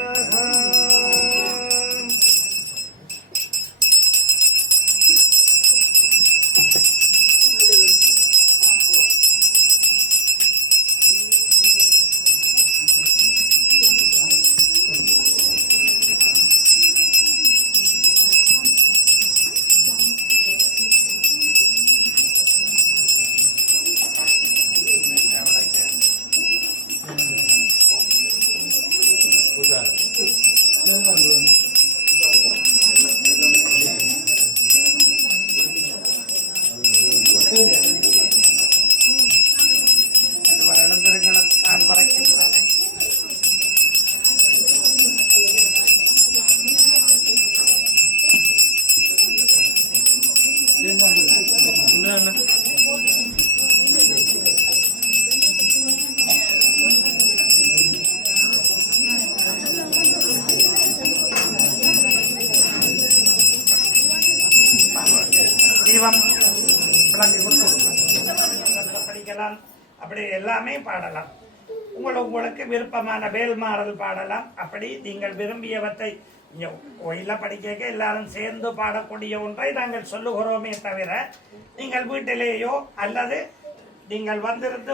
தீபம் விளக்கு கொடுத்து படிக்கலாம், அப்படி எல்லாமே பாடலாம். உங்களுக்கு விருப்பமான வேல்மாறல் பாடலாம். அப்படி நீங்கள் விரும்பியவற்றை கோயில படிக்க எல்லாரும் சேர்ந்து பாடக்கூடிய ஒன்றை நாங்கள் சொல்லுகிறோமே தவிர, நீங்கள் வீட்டிலேயோ அல்லது நீங்கள் வந்திருந்து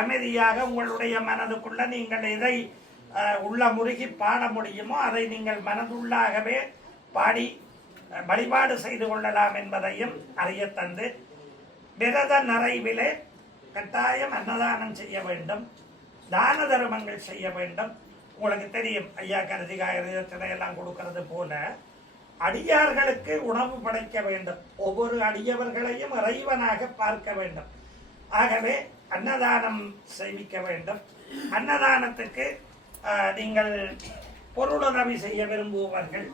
அமைதியாக உங்களுடைய மனதுக்குள்ள நீங்கள் எதை உள்ள முருகி பாட முடியுமோ அதை நீங்கள் மனதுள்ளாகவே பாடி வழிபாடு செய்து கொள்ளலாம் என்பதையும் அறிய தந்து, விரத நிறைவிலே கட்டாயம் அன்னதானம் செய்ய வேண்டும், தான தர்மங்கள் செய்ய வேண்டும். உங்களுக்கு தெரியும், ஐயா கருதிகாயத்தினை எல்லாம் கொடுக்கறது போல அடியார்களுக்கு உணவு படைக்க வேண்டும். ஒவ்வொரு அடியவர்களையும் இறைவனாக பார்க்க வேண்டும். ஆகவே அன்னதானம் செய்விக்க வேண்டும். அன்னதானத்துக்கு நீங்கள் பொருளுதவி செய்ய விரும்புபவர்கள்,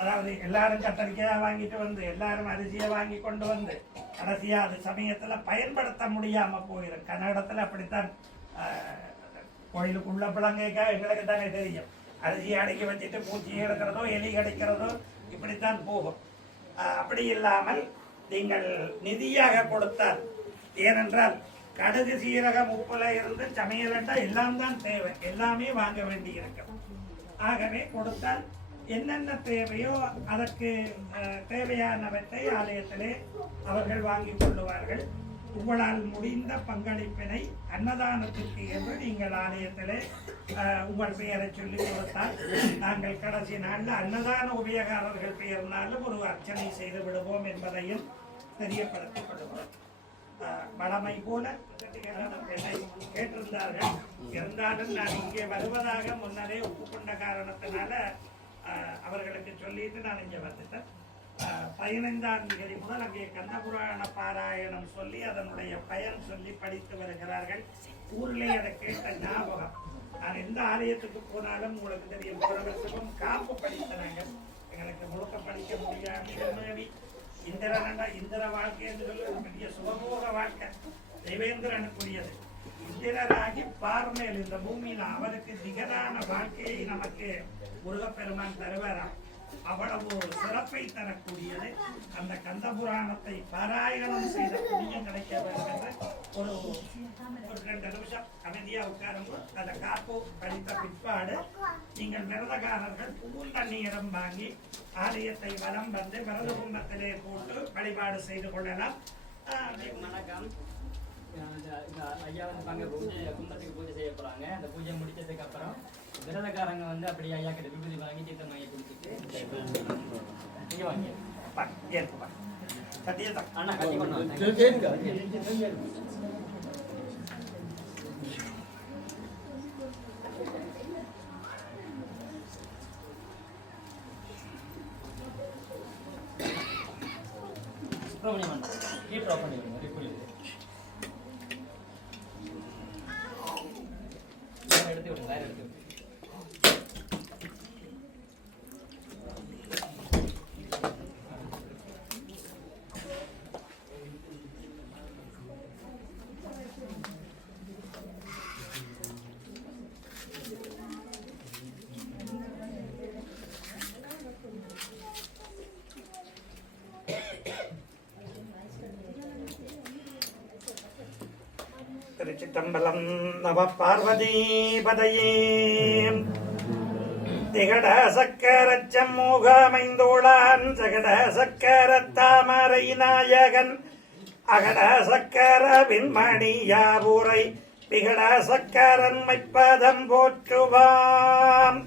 அதாவது எல்லாரும் கத்தரிக்காய் வாங்கிட்டு வந்து எல்லாரும் அரிசியை வாங்கி கொண்டு வந்து கடைசியா அது சமயத்துல பயன்படுத்த முடியாம போயிடும். கன்னடத்துல அப்படித்தான். கோயிலுக்குள்ள பிள்ளைங்க எங்களுக்கு தானே தெரியும், அரிசியை அடக்கி வச்சுட்டு பூச்சி எடுக்கிறதோ எலி கிடைக்கிறதோ இப்படித்தான் போகும். அப்படி இல்லாமல் நீங்கள் நிதியாக கொடுத்தால், ஏனென்றால் கடுகு சீரகம் உப்புல இருந்து சமையலண்டா எல்லாம் தான் தேவை, எல்லாமே வாங்க வேண்டி இருக்கும். ஆகவே கொடுத்தால் என்னென்ன தேவையோ அதற்கு தேவையானவற்றை ஆலயத்திலே அவர்கள் வாங்கிக் கொள்ளுவார்கள். உங்களால் முடிந்த பங்களிப்பினை அன்னதானத்திற்கு என்று நீங்கள் ஆலயத்திலே உங்கள் பெயரை சொல்லி கொடுத்தால் நாங்கள் கடைசி நாளில் அன்னதான உபயோகாரர்கள் பெயர்னாலும் ஒரு அர்ச்சனை செய்து விடுவோம் என்பதையும் தெரியப்படுத்திக் கொள்வோம். வளமை போல கேட்டிருந்தார்கள். இருந்தாலும் நான் இங்கே வருவதாக முன்னரே ஒப்புக்கொண்ட காரணத்தினால அவர்களுக்கு சொல்லிட்டு நான் இங்கே வந்துட்டேன். 15ஆம் தேதி முதல் அங்கே கந்தபுராண பாராயணம் சொல்லி அதனுடைய பயன் சொல்லி படித்து வருகிறார்கள். ஊரிலே அதை கேட்ட ஞாபகம். நான் எந்த ஆலயத்துக்கு போனாலும் உங்களுக்கு தெரியும், போன வருஷமும் காப்பு படித்தனாங்க. எங்களுக்கு முழுக்க படிக்க முடியாது. இந்திர வாழ்க்கை என்று சொல்லி பெரிய சுகபோக வாழ்க்கை தெய்வேந்திரனுக்குரியது. உத்திரராகி பார்மேல் இந்த பூமியில அவருக்கு நிகரான வாழ்க்கையை நமக்கு முருகப்பெருமான் தருவாராம். அவ்வளவு சிறப்பை தரக்கூடியது அந்த கந்த புராணத்தை பாராயணம் செய்த புண்ணியம் கிடைக்க வேண்டும் என்று ஒரு 2 நிமிஷம் அமைதியா உட்காருங்க. அதை காப்பு படித்த பிற்பாடு நீங்கள் விரதகாரர்கள் புகுந்த நீரம் வாங்கி ஆலயத்தை வலம் வந்து விரத கும்பத்திலே போட்டு வழிபாடு செய்து கொள்ளலாம். வணக்கம். ஐயா வந்து அங்கே கும்பத்துக்கு பூஜை செய்ய போறாங்க. அந்த பூஜை முடிச்சதுக்கு அப்புறம் விரதக்காரங்க வந்து அப்படியே ஐயா கிட்ட விபூதி வாங்கி தீர்த்த மைய குடிச்சிட்டு நீங்க வாங்கி அண்ணா கட்டி கொண்டு சுப்பிரமணியம் ஹீட் ஆஃப் பண்ணி எடுத்து விடுங்க. வேற எடுத்து திருச்சிற்றம்பலம். நம பார்வதி பதையே. திகட சக்கர சம்மூகமைந்தோளான் சகட சக்கர தாமரை நாயகன் அகட சக்கர விண்மணியாபூரை பிகட சக்கரன் மைப்பதம் போற்றுவாம்.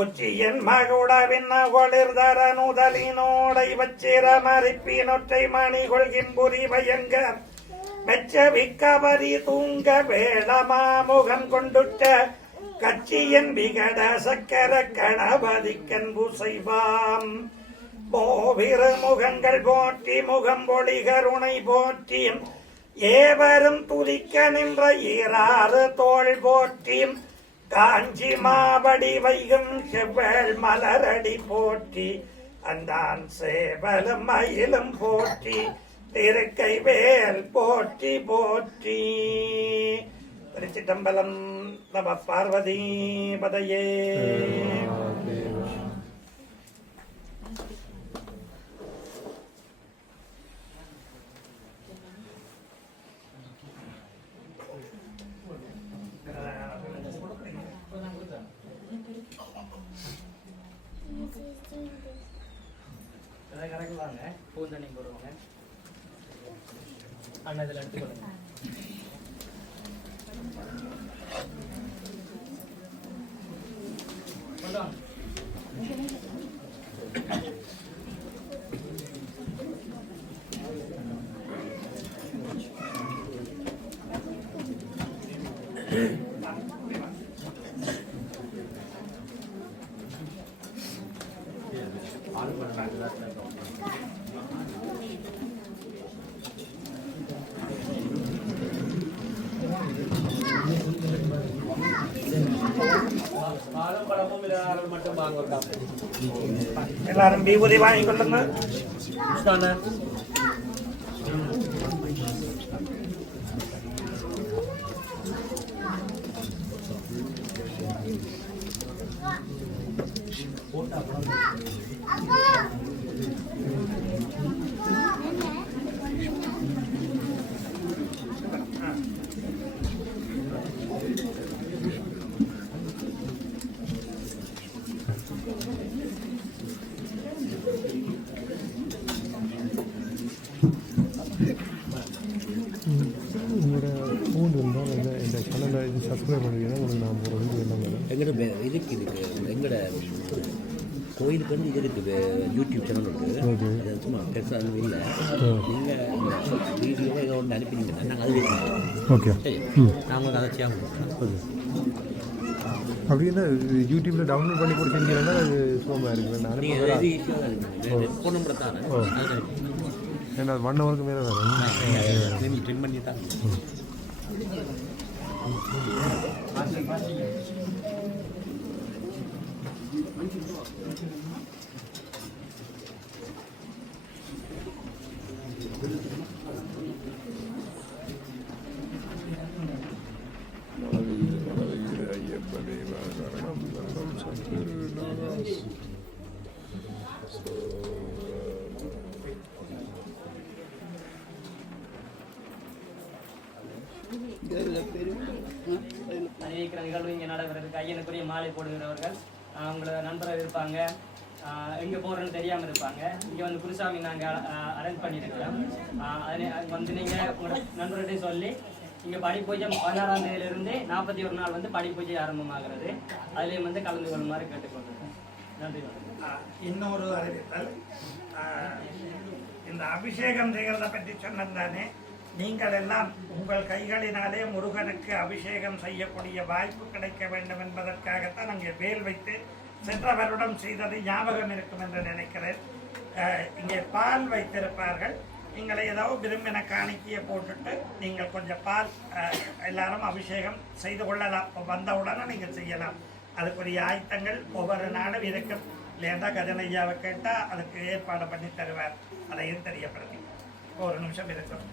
உச்சியன் மகுடவின் ஒளிர்தர நுதலினோடை வச்சிர மறிப்பினொற்றை மணி கொள்கிம்புரி பயங்க மெச்சவிக்கபரி தூங்க வேளமாமுகம் கொண்டுட்ட கட்சியன் விகட சக்கர கணபதிக்கன்பு செய்வாம். மோவிரு முகங்கள் போற்றி முகம் பொழி கருணை போற்றி ஏவரும் துதிக்க நின்ற ஈராறு தோள் போற்றி காஞ்சி மாவடி வைகும் செவ்வல் மலரடி போற்றி அந்தான் சேவலும் மயிலும் போற்றி திருக்கை வேல் போற்றி போற்றி. திருச்சிற்றம்பலம். நம பார்வதி பதையே. கரெக்ட் வாங்க. பூந்தண்ணி போடுவாங்க. அண்ணா இதில் எடுத்துக்கொள்ளுங்க. எல்லாரும் விபூதி வாங்கி கொள்ளுங்க. எங்களோட இதுக்கு எங்களோட கோயிலுக்கு வந்து இது இருக்குது, யூடியூப் சேனல் இருக்குது. அது சும்மா பெருசாக இல்லை. நீங்கள் வீடியோவை ஏதோ ஒன்று அனுப்பினீங்கன்னா நாங்கள் அது வைக்கணும். ஓகே, சரி, நான் உங்களுக்கு அதை செய்ய முடியும். அப்படின்னா யூடியூப்பில் டவுன்லோட் பண்ணி கூட செஞ்சீங்கன்னா அது சுலபமாக இருக்குது. நீங்கள் இது ஈஸியாக தான் இருக்குது. ஃபோன் நம்பர் தான் ஏன்னா 1 ஹவருக்கு மேலே வரும். ட்ரெயின் பண்ணி தான். அறிவிக்கிற நிகழ்வு இங்கே நடைபெறுது. ஐயனுக்குரிய மாலை போடுகிறவர்கள் அவங்களோட நண்பர்கள் இருப்பாங்க. எங்கே போகிறோன்னு தெரியாமல் இருப்பாங்க. இங்கே வந்து குருசாமி நாங்கள் அரேஞ்ச் பண்ணியிருக்கிறோம். அதில் வந்து நீங்கள் உங்களோட நண்பர்கிட்டையும் சொல்லி இங்கே படி பூஜை 16ஆம் தேதியிலிருந்து 41 நாள் வந்து படி பூஜை ஆரம்பமாகிறது. அதுலேயும் வந்து கலந்து கொள்ளுமாறு கேட்டுக்கொள்கிறேன். நன்றி. இன்னொரு அறிவித்தல், இந்த அபிஷேகம் செய்கிறத பற்றி சொன்னதானே, நீங்கள் எல்லாம் உங்கள் கைகளினாலே முருகனுக்கு அபிஷேகம் செய்யக்கூடிய வாய்ப்பு கிடைக்க வேண்டும் என்பதற்காகத்தான் அங்கே வேல் வைத்து சென்ற வருடம் செய்தது ஞாபகம் இருக்கும் என்று நினைக்கிறேன். இங்கே பால் வைத்திருப்பார்கள். நீங்கள் ஏதோ விரும்பின காணிக்கையை போட்டுட்டு நீங்கள் கொஞ்சம் பால் எல்லாரும் அபிஷேகம் செய்து கொள்ளலாம். வந்தவுடனே நீங்கள் செய்யலாம். அதுக்குரிய ஆயத்தங்கள் ஒவ்வொரு நாளும் இருக்கும். இல்லையா கஜனையாவை கேட்டால் அதுக்கு ஏற்பாடு பண்ணி தருவார். அதையும் தெரியப்படுத்தி ஒரு நிமிஷம் இருக்கும்.